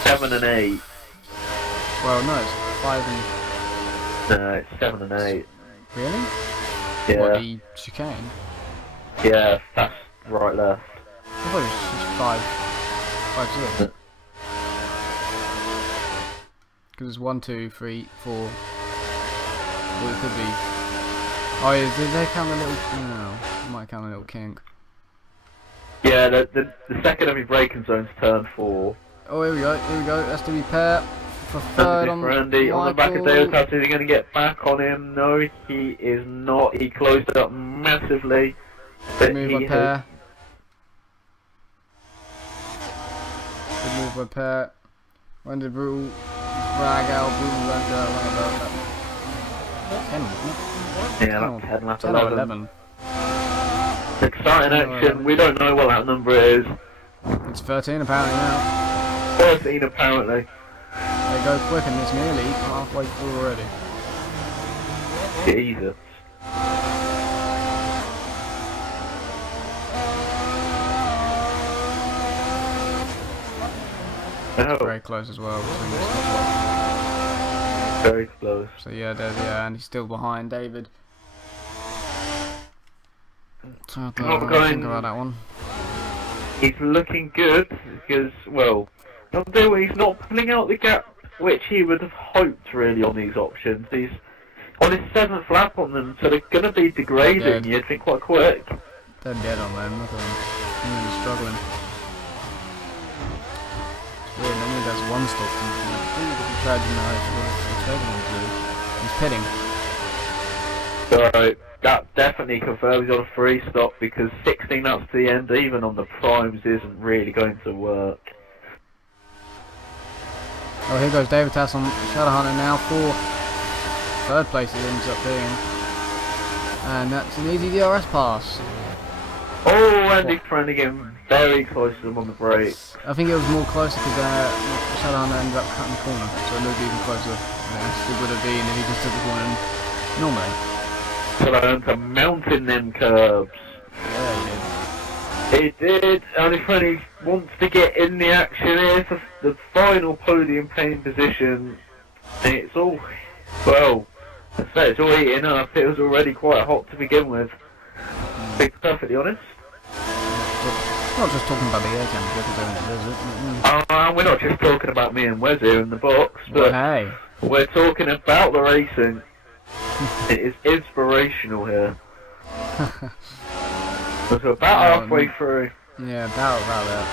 7 and 8. Well, no, it's 5 and. No, it's 7 and 8. Really? Yeah. What, the chicane? Yeah, fast right left. I thought it was just 5. 5-0. Because it's 1, 2, 3, 4. Well, it could be. Oh, yeah, did they count the little. No, I might count the little kink. Yeah, the second of your braking zone's turn 4. Oh, here we go, STB Pair for third on Randy on the back of David Taff. Is he going to get back on him? No, he is not. He closed it up massively. But Move by Pair. Good move by Pair. Wendy Brutal. Drag out, Brutal run about that. 10, wasn't it? Yeah, like 10, lap 10 or 11. Exciting action. We don't know what that number is. It's 13 apparently now. 13 apparently. They go quick and it's nearly halfway through already. Jesus. Oh, Very close as well between this couple. very close. So yeah, there's and he's still behind David. So I have to think about that one. He's looking good because, well, he's not pulling out the gap which he would have hoped really on these options. He's on his 7th lap on them, so they're going to be degrading, you'd think, quite quick. They're dead on them, look at them. They're really struggling. It's weird, normally there's one stop. He's pitting. So that definitely confirms he's on a 3 stop because 16 laps to the end, even on the primes, isn't really going to work. Oh, here goes David Tass on Shadowhunter now for third place. It ends up being, and that's an easy DRS pass. Oh, Andy Flanagan very close to them on the brake. I think it was more closer because Shadowhunter ended up cutting the corner, so it looked even closer than it would have been if he just took the corner normally. To mountain them curbs. Yeah, He did. Andy Flanagan wants to get in the action here for the final podium paying position It's all, well, I say it's all eating up. It was already quite hot to begin with. To be perfectly honest. Not just talking about the air temperature, because it is. We're not just talking about me and Wes here in the box, but Hey. we're talking about the racing. It is inspirational here. So about halfway through. Yeah, about that.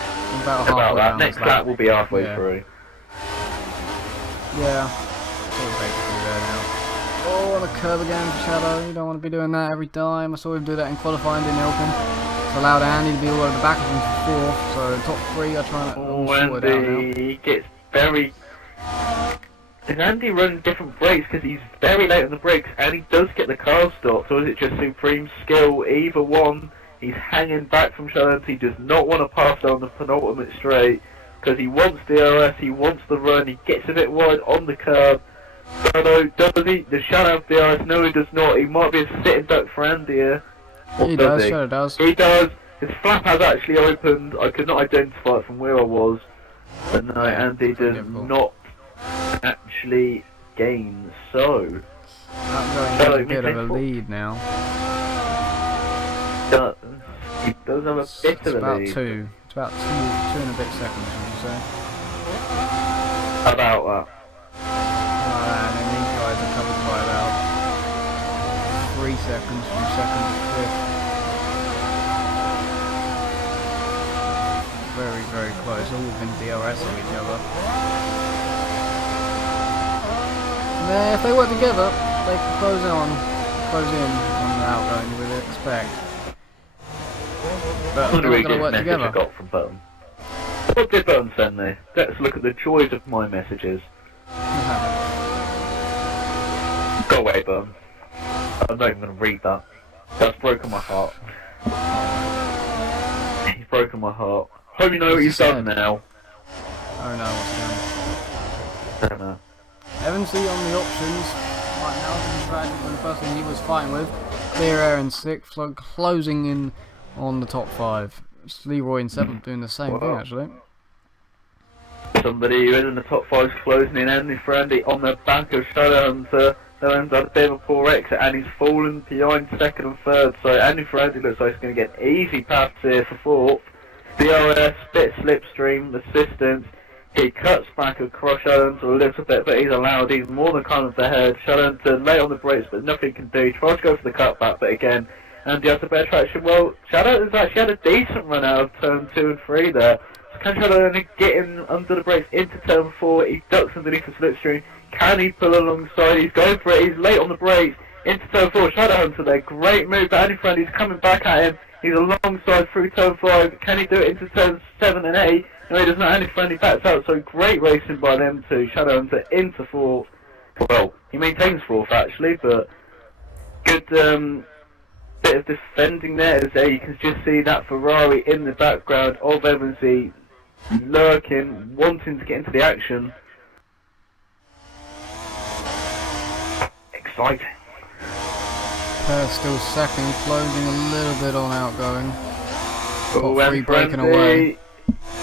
About About halfway that. down Next this lap will be halfway Yeah. through. Yeah. It's all basically there now. Oh, on the curb again for Shadow. You don't want to be doing that every time. I saw him do that in qualifying, didn't help him. It's allowed Andy to be all over the back of him for 4th, so top 3 are trying to sort it out now. Andy gets very... Is Andy running different brakes because he's very late on the brakes and he does get the car stopped, or is it just supreme skill? Either one, he's hanging back from Shadow. He does not want to pass down the penultimate straight because he wants DRS, he wants the run, he gets a bit wide on the curb. Shadow, does he? Does Shadow have DRS? No, he does not. He might be a sitting duck for Andy here. Or He does, Shadow does. He does. His flap has actually opened. I could not identify it from where I was. But no, Andy does not actually gain. So, Outgoing a bit of a lead now. He does have a bit of a about lead. 2. It's about 2 and a bit seconds, would you say? About that. And then these guys are covered by about 3 seconds from 2nd to 5th. Very, very close. All within DRS of each other. Nah, if they work together, they can close in on the outgoing, you would expect. But they're not going to work together. I got from Button. What did Button send me? Let's look at the joys of my messages. Go away, Button. I'm not even going to read that. That's broken my heart. He's broken my heart. Hope you know what he's done now. Oh no, what's I don't know. Evansy on the options right now, from the person he was fighting with. Clear air in 6th, closing in on the top 5. It's Leroy in 7th doing the same thing actually. Somebody in the top 5 is closing in. Andy Frandy on the back of Shadowhunter. Shadowhunter's had a bit of a poor exit and he's fallen behind 2nd and 3rd. So Andy Frandy looks like he's going to get easy paths here for 4th. DRS, bit slipstream, assistance. He cuts back across Shadowhunter a little bit, but he's allowed. He's more than kind of ahead. Shadowhunter late on the brakes, but nothing can do. Tries to go for the cutback, but again, Andy has a better traction. Well, Shadowhunter's actually had a decent run out of turn 2 and 3 there. So can Shadowhunter get in under the brakes into turn 4? He ducks underneath the slipstream. Can he pull alongside? He's going for it. He's late on the brakes into turn 4. Shadowhunter there. Great move, but Andy Frandy's coming back at him. He's alongside through turn 5. Can he do it into turns 7 and 8? No, he does not. Andy Frandy backs out. So great racing by them two. Shadowhunter into 4th. Well, he maintains 4th actually, but good bit of defending there. As there you can just see that Ferrari in the background of Evansy lurking, wanting to get into the action. Exciting. Kerr still 2nd, closing a little bit on outgoing. Oh, 3 breaking away.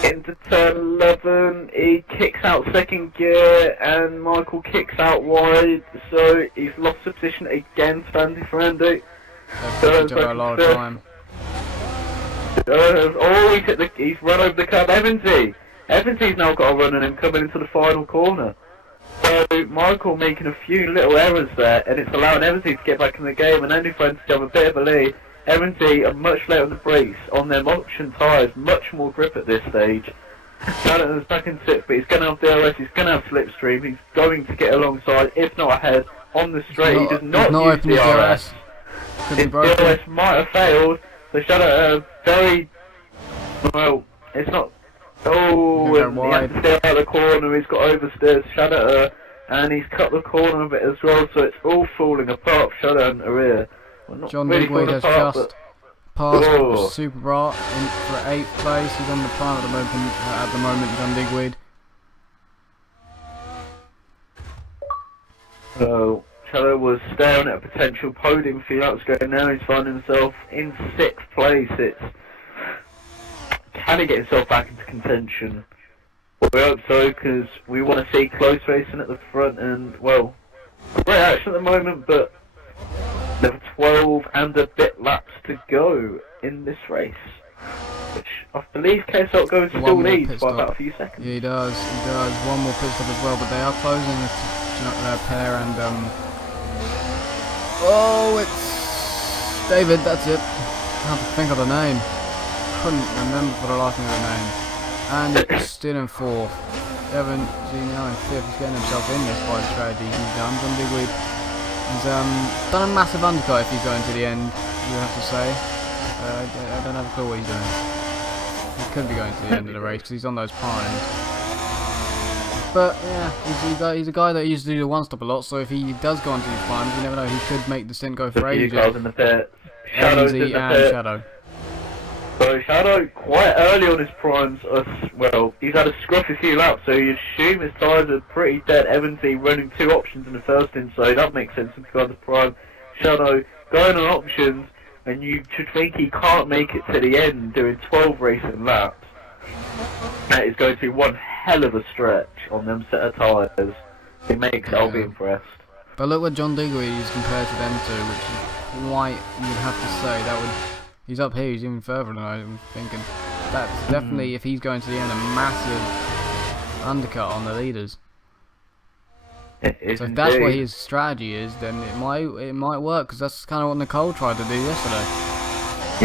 Into turn 11, he kicks out 2nd gear and Michael kicks out wide, so he's lost the position again to Andy Frandy. They've got a lot of time. He's run over the curb. Evansy's now got a run on him coming into the final corner. So Michael making a few little errors there, and it's allowing Evansy to get back in the game, and Andy Frandy to have a bit of a lead. Evansy are much later on the brakes on their option tyres, much more grip at this stage. Shadowhunter's back in 6th, but he's going to have DRS, he's going to have slipstream, he's going to get alongside, if not ahead, on the straight. He does not use DRS. His DRS might have failed, so Shadowhunter very, well, it's not, oh, and he has to stay out of the corner, he's got oversteers Shadowhunter, and he's cut the corner a bit as well, so it's all falling apart for Shadowhunter here. Well, John really Digweed has apart, just passed Super Bra in for 8th place. He's on the prime at the moment, John Digweed. So Shadow was staring at a potential podium fiasco. Now he's finding himself in 6th place. It's can he get himself back into contention? We hope so, because we want to see close racing at the front, and, well, great action at the moment, but there are 12 and a bit laps to go in this race, which I believe KSL goes still leads by about a few seconds. Yeah, he does. One more pit stop as well, but they are closing the pair and oh, it's David. That's it. I have to think of the name. Couldn't remember for the life of the name. And it's still in fourth. Evan now in fifth. He's getting himself in this by the strategy he's done. John Digweed has done a massive undercut if he's going to the end. You have to say. I don't have a clue what he's doing. He could be going to the end of the race because he's on those pines. But yeah, he's a guy that used to do the one stop a lot. So if he does go onto these pines, you never know. He could make the stint go for ages. Guys in the pit. Shadow's in the pit. Shadow. So Shadow, quite early on his primes, well, he's had a scruffy few laps, so you assume his tyres are pretty dead. Evansy running 2 options in the first stint, so that makes sense in regards to prime. Shadow going on options, and you should think he can't make it to the end doing 12 racing laps. That is going to be one hell of a stretch on them set of tyres. It makes I'll be impressed. But look what John Digweed is compared to them two, which is why you'd have to say that would. He's up here, he's even further than I'm thinking. That's definitely, if he's going to the end, a massive undercut on the leaders. It is so if that's what his strategy is, then it might work, because that's kind of what Nicole tried to do yesterday.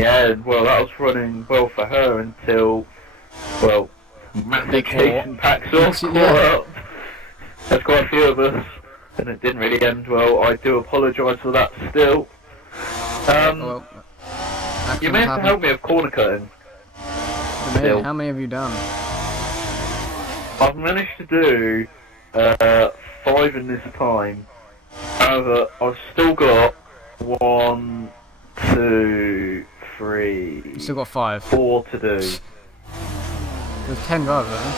Yeah, well, that was running well for her until, well, vacation packs off. Up. There's quite a few of us, and it didn't really end well. I do apologise for that still. Well, you may have to help me with corner cutting. How many have you done? I've managed to do 5 in this time. However, I've still got 1, 2, 3. You still got 5. 4 to do. There's 10 drivers, there.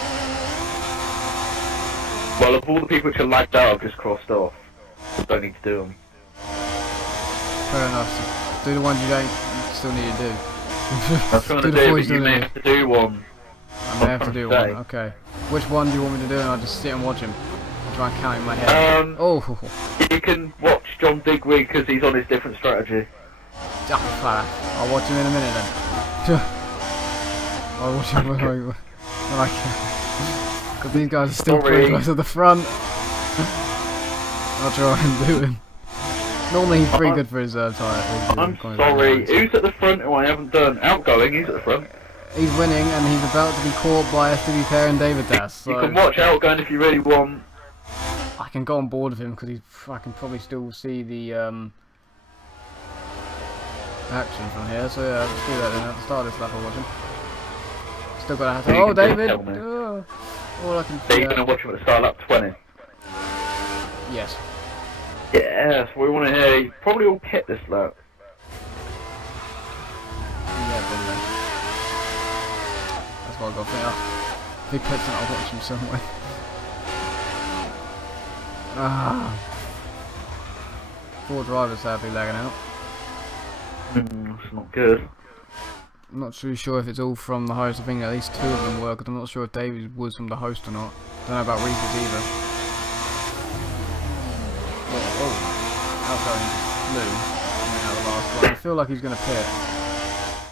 Well, of all the people which are lagged out, I've just crossed off. I don't need to do them. Fair enough. So do the ones you don't still need to do. I'm trying to do, but you may have to do one. I may have to do one, okay. Which one do you want me to do, and I'll just sit and watch him? I'll try and count in my head. Oh. You can watch John Digweed because he's on his different strategy. I'll watch him in a minute then. I'll watch him when I can. Because these guys are still pretty close to the front. I'll try and do him. Normally he's pretty good for his tyre. I'm sorry, who's at the front who I haven't done? Outgoing, he's at the front. He's winning and he's about to be caught by STV Pair and David Das. So you can watch Outgoing if you really want. I can go on board with him because I can probably still see the action from here. So yeah, let's do that then. At the start of this lap I'll watch him. Still got to have to... Oh, David! Oh, all I can so you're going to watch him at the start of lap 20? Yes. Yes, we want to hear. You probably all hit this lap. Yeah, probably. That's what I got there. If he puts it, I'll watch him somewhere. Ah. 4 drivers sadly lagging out. It's not good. I'm not too sure if it's all from the host. I think at least 2 of them were, because I'm not sure if David was from the host or not. Don't know about Reese's either. I feel like he's going to pit.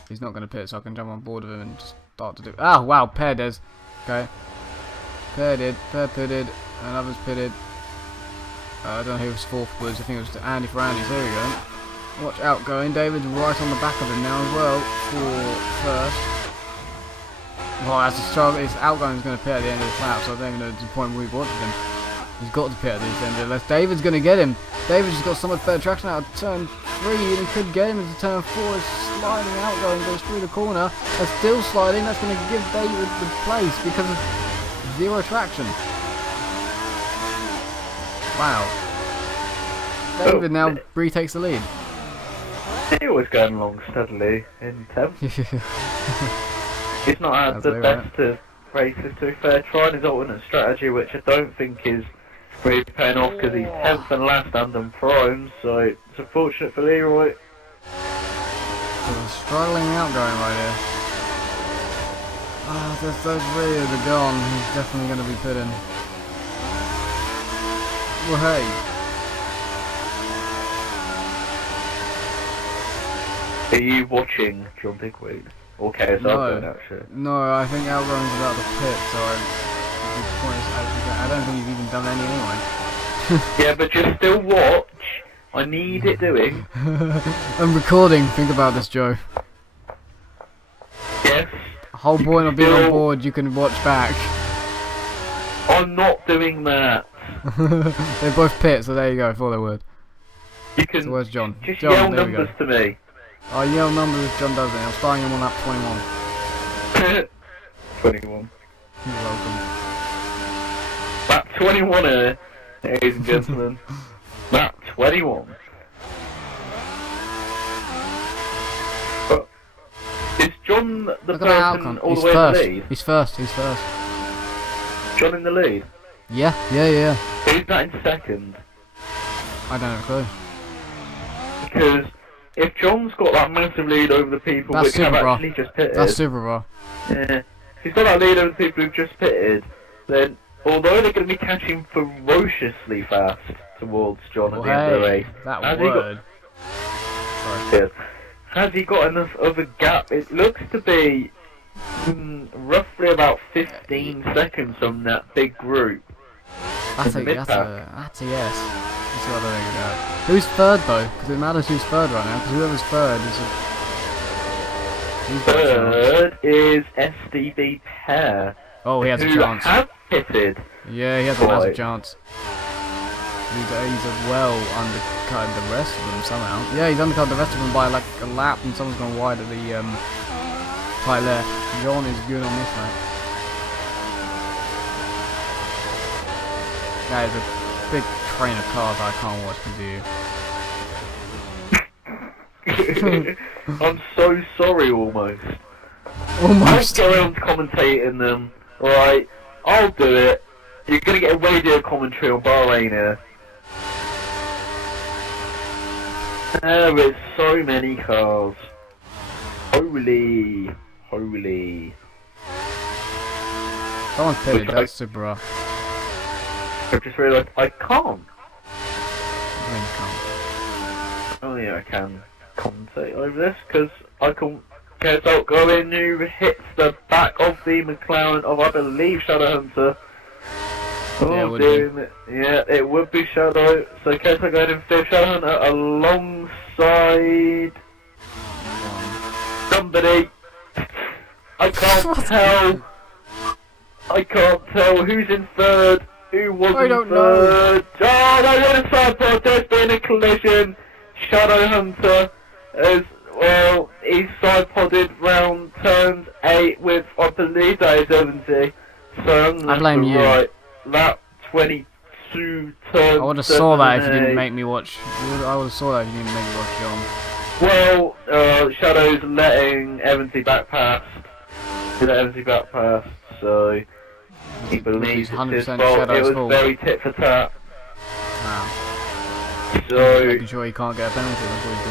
He's not going to pit, so I can jump on board with him and just start to do... Ah, wow, Pear does. Okay. Pear did, Pear pitted, and others pitted. I don't know who his 4th was. I think it was Andy for Andy's. There we go. Watch Outgoing. David's right on the back of him now as well for first. Well, that's a struggle. His Outgoing's going to pit at the end of the lap, so I don't even know the point where we watched him. He's got to pit at this end unless David's going to get him. David's just got so much better traction out of turn 3 and he could get him into turn 4. Is sliding Outgoing, goes through the corner. That's still sliding. That's going to give David the place because of 0 traction. Wow. David now retakes the lead. He was going along steadily in 10th. He's not had the best of races to be fair. Trying his alternate strategy, which I don't think is really paying off because he's 10th and last and on primes, so it's unfortunate for Leroy. Struggling Outgoing right here. those rears are gone. He's definitely going to be pitting. Well, hey. Are you watching John Digweed? Or KSR going actually? No, I think Algo's about to pit, so I don't think he's even done any anyway. Yeah, but just still watch. I need it doing. I'm recording. Think about this, Joe. Yes. The whole point of being on board, you can watch back. I'm not doing that. They both pit, so there you go. I thought they would. You can So where's John? just John, yell there we go. numbers to me. Oh, yell numbers if John does it. I'm starting him on lap 21. 21. You're welcome. Lap 21 here, ladies and gentlemen. Lap 21. But is John the Look at that person outcome. all He's the way first. in the lead? He's first. He's first. John in the lead? Yeah. Who's that in second? I don't have a clue. Because if John's got that massive lead over the people That's which have Super Bra. actually just pitted, That's Super Bra. yeah, if he's got that lead over the people who've just pitted, then although they're going to be catching ferociously fast towards John at the end of the race, that has word. has he got enough of a gap? It looks to be roughly about 15 seconds from that big group. That's a in the yes. mid-pack. That's a yes. That's what I think about. Who's third though? Because it matters who's third right now. Because whoever's third is he's got a chance. Third is SDB Pair, Oh, he has a who chance. have pitted. Yeah, he has a massive Right. chance. He's well undercut the rest of them somehow. Yeah, he's undercut the rest of them by like a lap, and someone's gone wide at the tight left. John is good on this lap. That is a big train of cars I can't watch continue. I'm so sorry almost. Almost. I'll go around commentating them. Right, I'll do it. You're gonna get a radio commentary on Bahrain here. There is so many cars. Holy. Someone's pitted, that's Super Bra. I've just realised I can't. I mean, can't. Oh yeah, I can commentate over this because I can get outgoing who hits the back of the McLaren of I believe Shadowhunter. Yeah, it would be. Yeah, it would be Shadow. So Keto going in fifth, Shadowhunter alongside somebody. I can't tell. I can't tell who's in third. Who was I in don't third? Oh, they're in side pod. There's been a collision. Shadowhunter as well. He's side podded round turns 8 with, I believe that is 70. So I'm I blame you. right. Lap 22 turn. I would have saw that if you 7 didn't and make me watch. I would have saw that if you didn't make me watch John. 8. Well, Shadow's letting Evansy back past. He let Evansy back past, so he believes it's his 100% fault. It Shadow's was fault. very tit for tat. Wow. So Making sure he can't get a penalty. That's what he's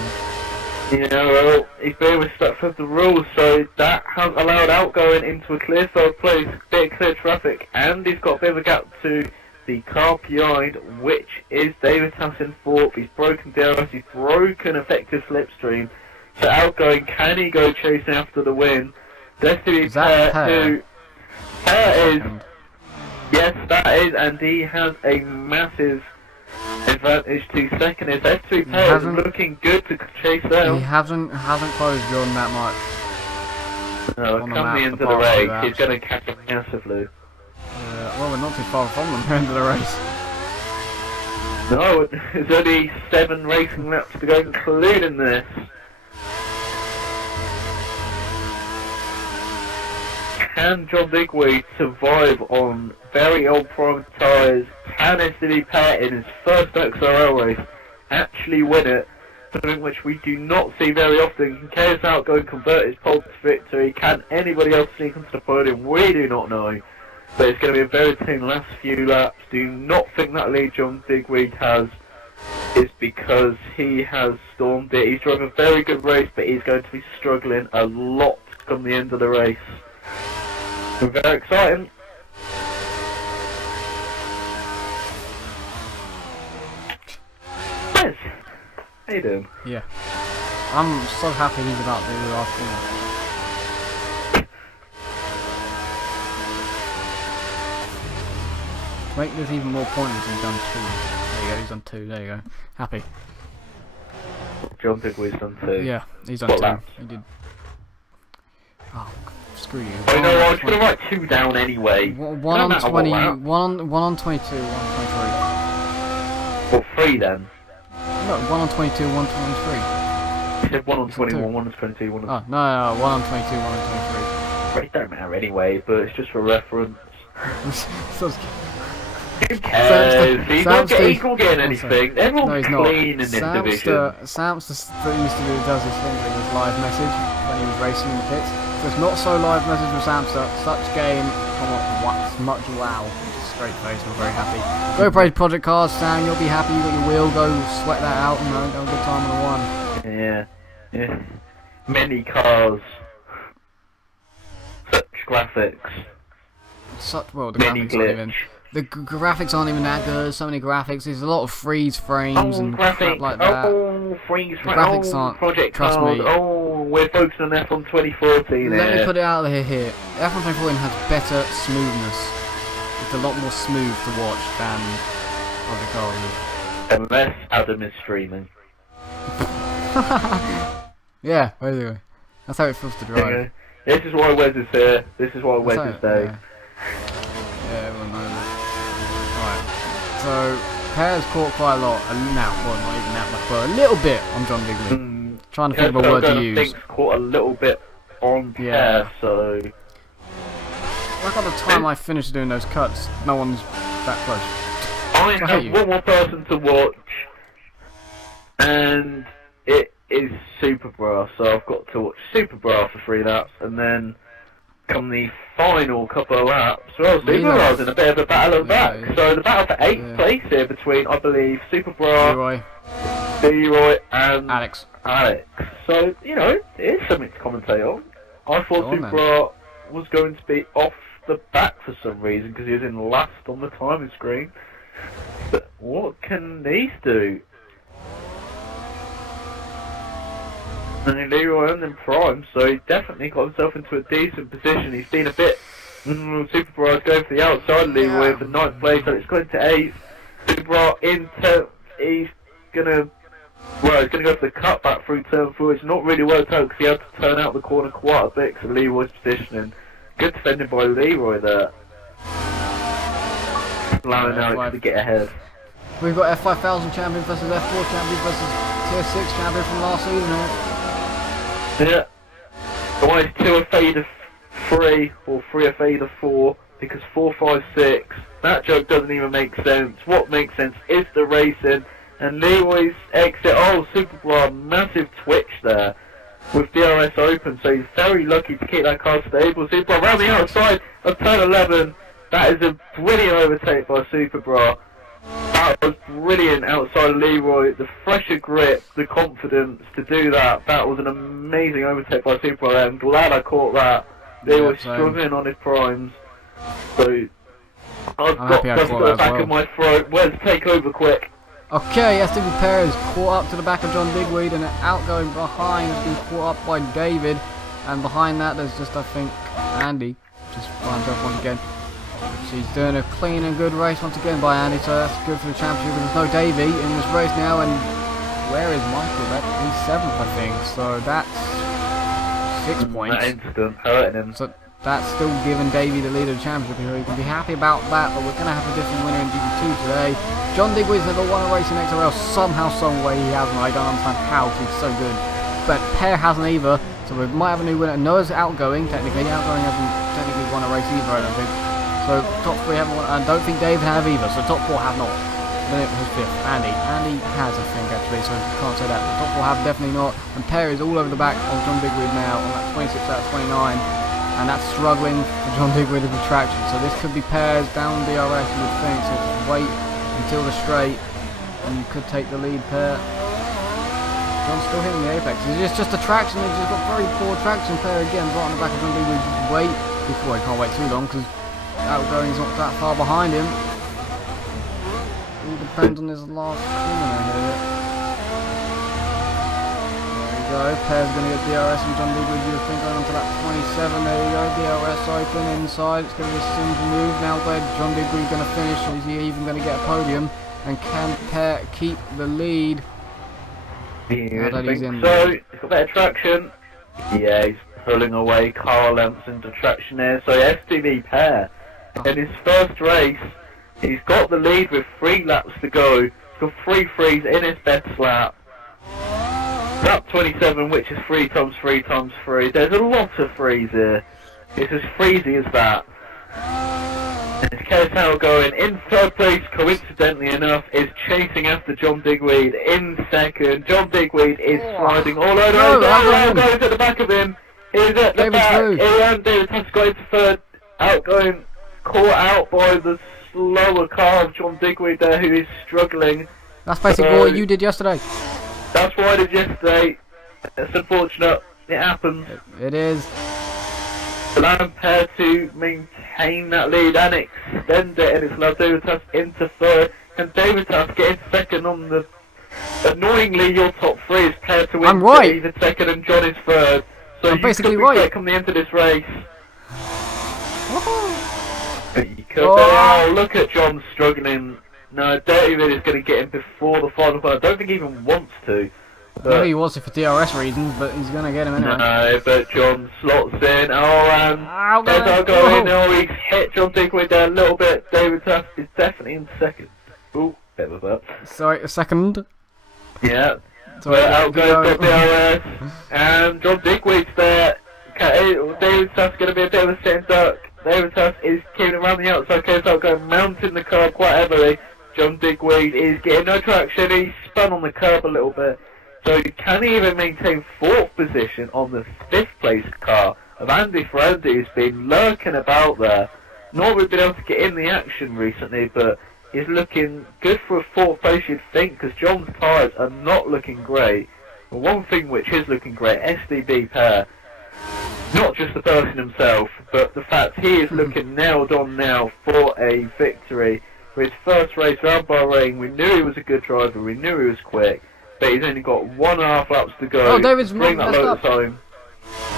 doing. yeah, well, he's being respectful of the rules, so that has allowed outgoing into a clear third place, bit of clear traffic, and he's got a bit of a gap to the car behind, which is David Tassin fourth. He's broken DRS, he's broken effective slipstream, so outgoing, can he go chasing after the win? Destiny Is that Pair? Pair is, yes, that is, and he has a massive advantage to second. His F3 Pair is looking good to chase He down. hasn't closed Jordan that much. No, on the come map, the end of the apart from race, that. he's going to catch him massively. Well, we're not too far from them end of the race. No, there's only 7 racing laps to go, including this. Can John Digweed survive on very old prime tyres? Can SDB Pair in his first XRL race actually win it? Something which we do not see very often. Can KS Outgoing convert his pole to victory? Can anybody else sneak into the podium? We do not know. But it's going to be a very thin last few laps. Do not think that lead John Digweed has is because he has stormed it. He's drove a very good race, but he's going to be struggling a lot come the end of the race. Very exciting. Yes. How you doing? Yeah. I'm so happy he's about to do the last corner. To make this even more pointless, he's done 2. There you go, he's done 2, there you go. Happy. John Digweed's done 2. Yeah, he's done What 2. laps? He did. Oh, screw you. Oh, you know what, I was going to write 2 down anyway. One No on matter 20, what lap. one on 22, 1 on 23. Well, 3 then. No, 1 on 22, 1 on 23. You said 1 on It's 21, 1 2. on 22, 1 on... Oh, no, 1 on 22, 1 on 23. It don't matter anyway, but it's just for reference. So, Who cares? He's not getting anything. no, Everyone's he's not. clean in this division. Samster used to does this thing with his live message when he was racing in the pits. So it's not so live message with Samster. Such game, much wow. Just straight face, I'm very happy. Go praise Project Cars, Sam. You'll be happy. You got your wheel. Go sweat that out and have a good time on the one. Yeah. Many cars. Such graphics. Well, the Many graphics aren't even. The graphics aren't even that good. So many graphics. There's a lot of freeze frames and crap like that. Oh, freeze frames. graphics aren't. Project Trust Cars. me. Oh, we're focusing on F1 2014 Let me here. put it out there here. F1 2014 has better smoothness. It's a lot more smooth to watch than Project Cars. Unless Adam is streaming. Yeah, basically. That's how it feels to drive. Okay. This is why Wes is here. This is why Wes That's is how- there. Yeah, everyone knows it. Right. So, Pear's caught quite a lot. Now, well, not even that much, but a little bit on John Bigley. Trying to think of a word to use. I think caught a little bit on Yeah. pair, so... Like at the time I finished doing those cuts, no one's that close. I hate have you. one more person to watch, and it is Superbra, so I've got to watch Superbra for 3 laps, and then come the final couple of laps, well, Superbra's in a bit of a battle of Yeah, back. yeah. So the battle for 8th Yeah. place here between, I believe, Superbra, Leroy, Leroy, and Alex. Alex. So, you know, it is something to commentate on. I thought Go on, then. Superbra was going to be off the back for some reason, because he was in last on the timing screen. But what can these do? And Leroy earned in prime, so he definitely got himself into a decent position. He's been a bit... Superbra going for the outside, Leroy for 9th place, so it's going to 8th. Superbra into... He's gonna... Well, he's going to go for the cutback through turn 4. It's not really worked out because he had to turn out the corner quite a bit because of Leroy's positioning. Good defending by Leroy there. Allowing Alex to get ahead. We've got F5000 champion versus F4 champion versus Tier 6 champion from last season. Yeah. The one is 2 a fade of 3 or 3 a fade of 4 because 4, 5, 6. That joke doesn't even make sense. What makes sense is the racing. And Leroy's exit, oh, Superbra, massive twitch there with DRS open, so he's very lucky to keep that car stable. Superbra around the outside of turn 11, that is a brilliant overtake by Superbra. That was brilliant outside of Leroy, the fresher grip, the confidence to do that. That was an amazing overtake by Superbra. I'm glad I caught that. Leroy struggling on his primes, so I've got dust at the back of my throat. Where's take over quick? Okay, Esteban Perez caught up to the back of John Digweed and outgoing behind has been caught up by David, and behind that there's just, I think, Andy just by himself once again. She's doing a clean and good race once again by Andy, so that's good for the championship. But there's no Davey in this race now, and where is Michael? He's 7th, I think, so that's 6 points. That instant hurting him. So that's still giving Davey the lead of the championship, so you can be happy about that, but we're going to have a different winner in GP2 today. John Digweed's never won a race in XRL, somehow, some way he hasn't. I don't understand how, he's so good. But Per hasn't either, so we might have a new winner. Noah's outgoing, technically. Outgoing hasn't technically won a race either, I don't think. So top 3 haven't won, and I don't think David have either, so top 4 have not. Then it was 5th, Andy. Andy has, I think, actually, so you can't say that. The top 4 have definitely not, and Per is all over the back of John Digweed now on that 26 out of 29. And that's struggling for John Digweed with the traction. So this could be Perez down DRS, you would think. So just wait until the straight, and you could take the lead, Per. John's still hitting the apex. It's just the traction. He's just got very poor traction. Per again, right on the back of John Digweed. Just wait. Before he can't wait too long because outgoing's not that far behind him. All depends on his last corner here. There you go. Pear's going to get DRS and John Digweed, you would think, going on to that 27. There you go. DRS open inside. It's going to be a simple move. Now where John Digweed going to finish? Is he even going to get a podium? And can Pear keep the lead? I think so. He's got better traction. Yeah, he's pulling away car lengths into traction there. So STV Pear, in his first race, he's got the lead with 3 laps to go. He's got 3 threes in his best lap. Lap 27, which is 3 times 3 times 3. There's a lot of threes here. It's as freezy as that. And it's Kershaw going in third place, coincidentally enough, is chasing after John Digweed in second. John Digweed is sliding all over. Outgoing goes at the back of him. He's at the back. David has got into third. Outgoing caught out by the slower car of John Digweed there, who is struggling. That's basically what you did yesterday. That's what I did yesterday. It's unfortunate. It happens. It is. Allowing Pear to maintain that lead and extend it, and it's allowed David Tusk into third, and David Tusk getting second on the... Annoyingly, your top 3 is Pear to win. I'm right. David second and John is third. So I'm basically you could right. be come the end of this race. You could look at John struggling. No, David is going to get him before the final part. I don't think he even wants to. Maybe he wants it for DRS reasons, but he's going to get him anyway. No, but John slots in. He's hit John Digweed there a little bit. David Tusk is definitely in second. Ooh, bit of a burp. Sorry, a second. Yeah. Sorry, out goes the DRS. And John Digweed's there. David Tusk going to be a bit of a sitting duck. David Tusk is keeping around the outside. Kershaw going mounting the curb quite heavily. John Digweed is getting no traction. He's spun on the curb a little bit. So can he even maintain 4th position on the 5th place car of Andy Ferrandi, who's been lurking about there. Not really been able to get in the action recently, but he's looking good for a 4th place, you'd think, because John's tyres are not looking great. But one thing which is looking great, SDB Pear, not just the person himself, but the fact he is looking nailed on now for a victory. For his first race around Bahrain, we knew he was a good driver, we knew he was quick. But he's only got 1.5 laps to go. Oh, David's bring that Lotus home.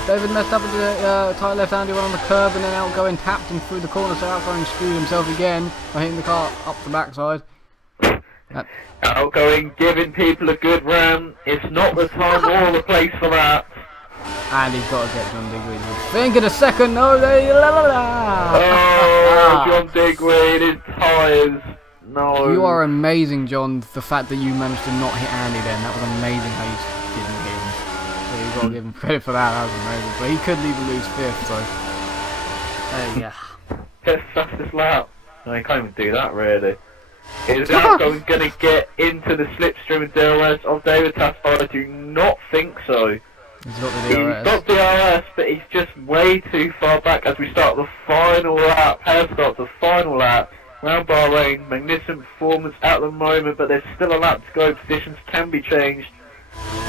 David messed up with the tight left-handed one on the curb, and then Outgoing tapped him through the corner, so Outgoing screwed himself again by hitting the car up the backside. Outgoing, giving people a good ram. It's not the time or the place for that. And he's got to get John Digweed. Think in a second. No, they Oh, John Digweed, his tyres. No. You are amazing, John. The fact that you managed to not hit Andy then, that was amazing how you didn't hit him. So you've got to give him credit for that, that was amazing. But he couldn't even lose 5th, so... There you go. Get fastest lap. No, he can't even do that, really. Is Outgoing going to get into the slipstream and DRS of David Tusk? I do not think so. He's got the DRS. He's got DRS, but he's just way too far back as we start the final lap. Pear starts the final lap. Round Bahrain, magnificent performance at the moment, but there's still a lap to go. Positions can be changed.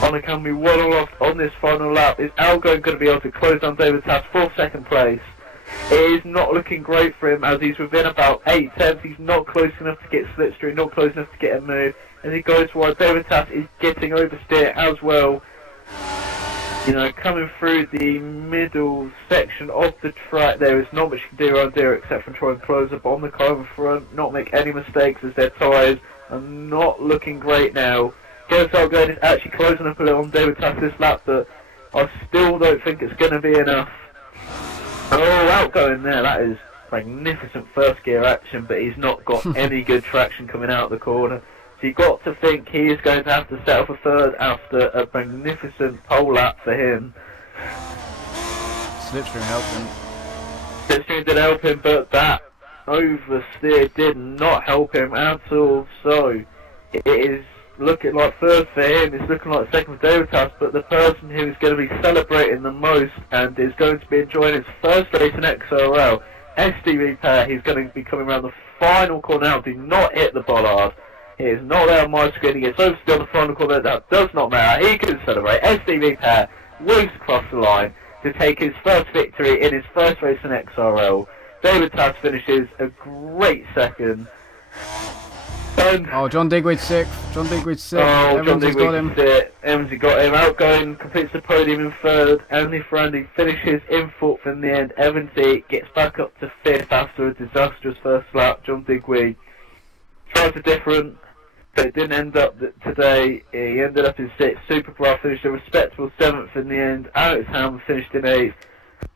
Honor can be well aloft on this final lap. Is Outgoing going to be able to close down David Tusk for 2nd place? It is not looking great for him as he's within about 8 tenths. He's not close enough to get slipstream, not close enough to get a move. As he goes wide, David Tusk is getting oversteer as well. You know, coming through the middle section of the track, there is not much you can do around there except for try and close up on the car in front, not make any mistakes as their tyres are not looking great now. Kershaw is actually closing up a little on David Tusk this lap, but I still don't think it's going to be enough. Oh, Outgoing there, that is magnificent first gear action, but he's not got any good traction coming out of the corner. So you've got to think he is going to have to settle for 3rd after a magnificent pole lap for him. Slipstream helped him. Slipstream did help him, but that oversteer did not help him at all. So it is looking like 3rd for him, it's looking like 2nd for David Tusk, but the person who is going to be celebrating the most and is going to be enjoying his first race in XRL, SDV Pear, he's going to be coming around the final corner now. Do not hit the bollard. He is not there on my screen. He gets oversteer on the final corner. That does not matter. He can celebrate. SDV Pear moves across the line. to take his first victory in his first race in XRL. David Tass finishes a great second. Oh, John Digweed's sick. John Digweed's sick. Oh, Evans has got him. Evans has got him. Outgoing completes the podium in third. Anthony Ferrandi finishes in fourth in the end. Evans gets back up to fifth after a disastrous first lap. John Digweed tries a different, but it didn't end up today. He ended up in sixth. Supercar finished a respectable seventh in the end. Alex Ham finished in eighth.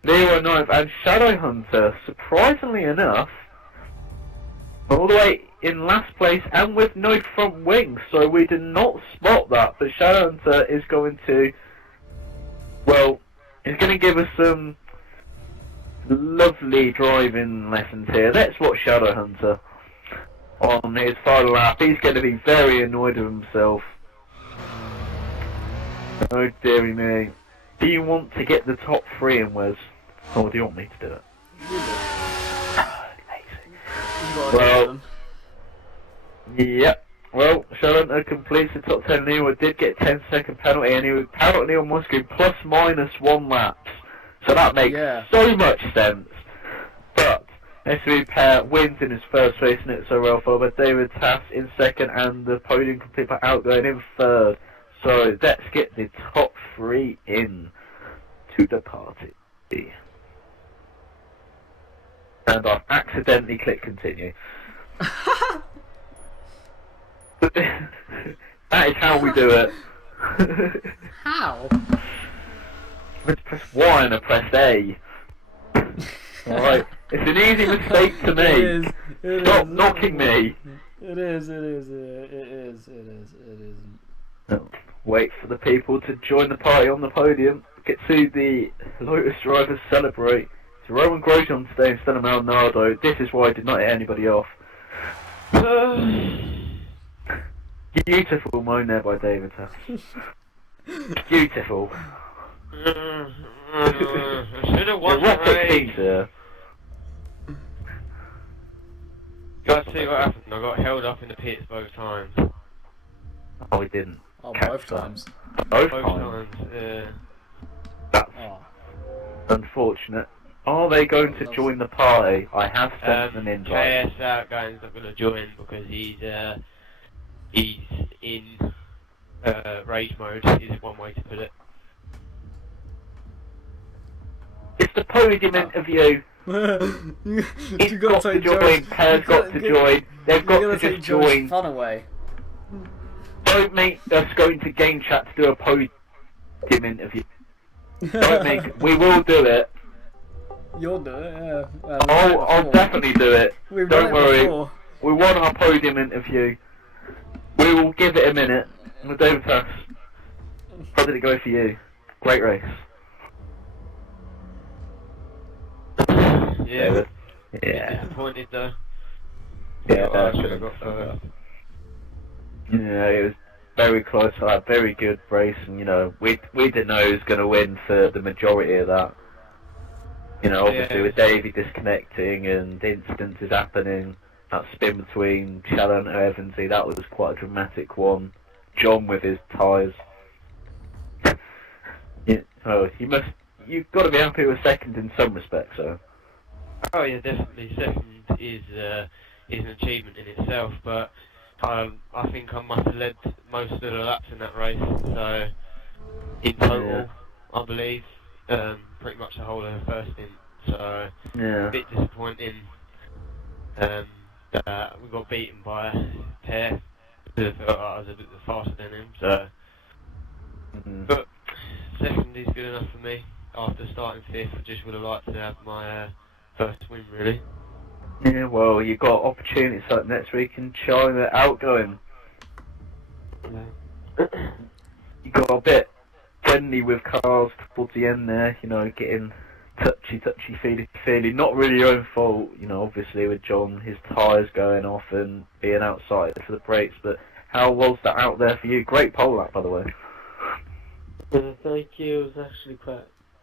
Nero ninth, and Shadow Hunter, surprisingly enough, all the way in last place and with no front wing, so we did not spot that. But Shadow Hunter is going to, well, he's going to give us some lovely driving lessons here. Let's watch Shadow Hunter on his final lap. He's going to be very annoyed with himself. Oh dearie me. Do you want to get the top three in, Wes? Or do you want me to do it? Well, yep. Well, Sharon completes the top 10. Neo did get 10-second penalty, and he was penalty on Moscow plus minus 1 laps. So that makes so much sense. But SUV Pair wins in his first race in XRL, followed by David Tass in second, and the podium complete by Outgoing in third. So let's get the top 3 in to the party. And I've accidentally clicked continue. That is how we do it. How? Let's press Y and I press A. Alright, it's an easy mistake to me. Stop knocking me. It is. No. Wait for the people to join the party on the podium. Get to the Lotus drivers celebrate. So Roman Grosjean today instead of Maldonado. This is why I did not hit anybody off. Beautiful moan there by David Tass. Beautiful. Should have won the race. Gotta see what happened. I got held up in the pits both times. Oh, we didn't. Oh, catch both that. times. Both Both times. times, yeah. That's Oh. unfortunate. Are they going to join the party? I have sent an invite. JS Outgoing's not going to join because he's in rage mode, is one way to put it. It's the podium interview. He's You got to join. Pear's got to join. They've got to just join. Fun away. Don't make us go into game chat to do a podium interview. Don't make. We will do it. You'll do it, yeah. I'll definitely do it. We've Don't done it worry. before. We want our podium interview. We will give it a minute. With David Tass. How did it go for you? Great race. Yeah. Yeah. Disappointed though. Yeah, I should have got first. Yeah, it was very close. A very good race, and you know, we didn't know who was going to win for the majority of that. You know, obviously with Davey disconnecting and instances happening, that spin between Shadow and Evansy, that was quite a dramatic one. John with his tyres. You've got to be happy with second in some respects, so. Oh yeah, definitely. Second is an achievement in itself, but I think I must have led most of the laps in that race. So in total, I believe, pretty much the whole of the first stint. So a bit disappointing that we got beaten by Pear. I was a bit faster than him. So, but second is good enough for me. After starting fifth, I just would have liked to have my first win, really. Yeah, well, you've got opportunities like next week in China Outgoing. Yeah. You got a bit friendly with cars towards the end there, you know, getting touchy, feely. Not really your own fault, you know, obviously with John, his tyres going off and being outside for the brakes, but how was that out there for you? Great pole lap, by the way. Thank you.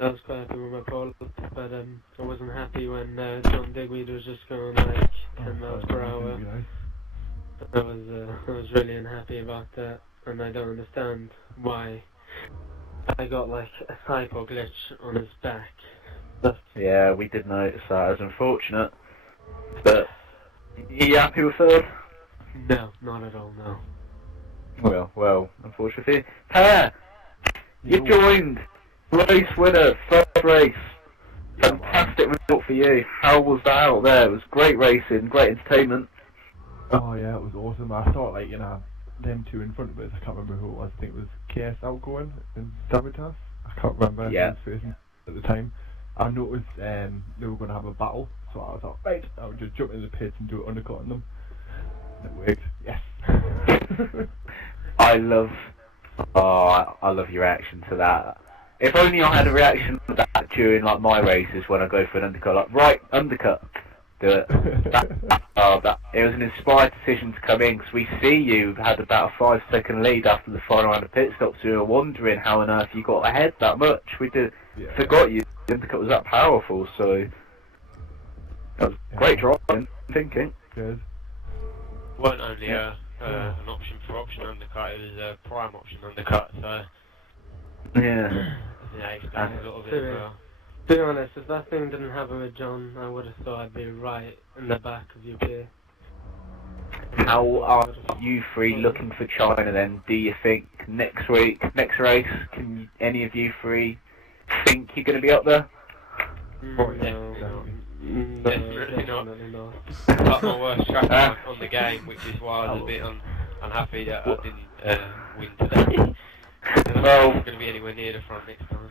I was quite happy with my pole, but I wasn't happy when John Digweed was just going like 10 miles per hour. I was really unhappy about that, and I don't understand why I got like a typo glitch on his back. Yeah, we did notice that. It was unfortunate. But, you happy with third? No, not at all, no. Well, unfortunately. Per, you joined! Race winner, first race. Fantastic result for you. How was that out there? It was great racing, great entertainment. Oh yeah, it was awesome. I thought like, them two in front of us, I can't remember who it was. I think it was KS Outgoing and Sabotage. I can't remember who was first at the time. I noticed they were going to have a battle, so I thought, right, I would just jump in the pits and do an undercut on them. And it worked. Yes. I love your reaction to that. If only I had a reaction to that during like my races when I go for an undercut. Like, right, undercut, do it. It was an inspired decision to come in because we see you had about a 5-second lead after the final round of pit stops. We were wondering how on earth you got ahead that much. We forgot you. The undercut was that powerful, so that was great driving. Thinking. Good. Weren't only an option for option undercut, it was a prime option undercut, so Yeah. yeah, explains a little bit as well. To be honest, if that thing didn't happen with John, I would have thought I'd be right in the back of your gear. How are you three looking for China then? Do you think next week, next race, can any of you three think you're going to be up there? Definitely not. That's my worst track on the game, which is why I was a bit unhappy that I didn't win today. Well, I'm not going to be anywhere near the front next time.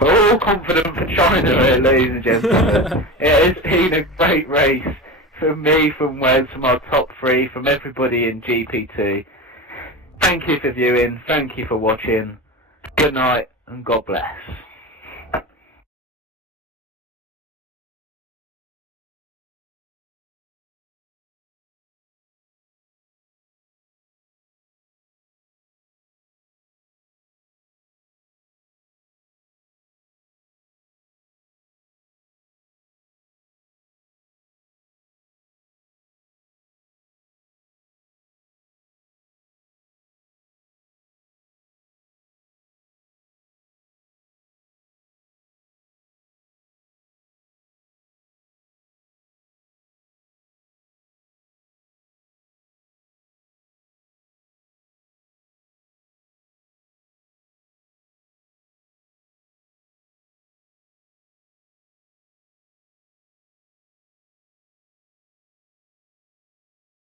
We're all confident for China here, ladies and gentlemen. It has been a great race from me, from Wes, from our top three, from everybody in GP2. Thank you for viewing, thank you for watching. Good night and God bless.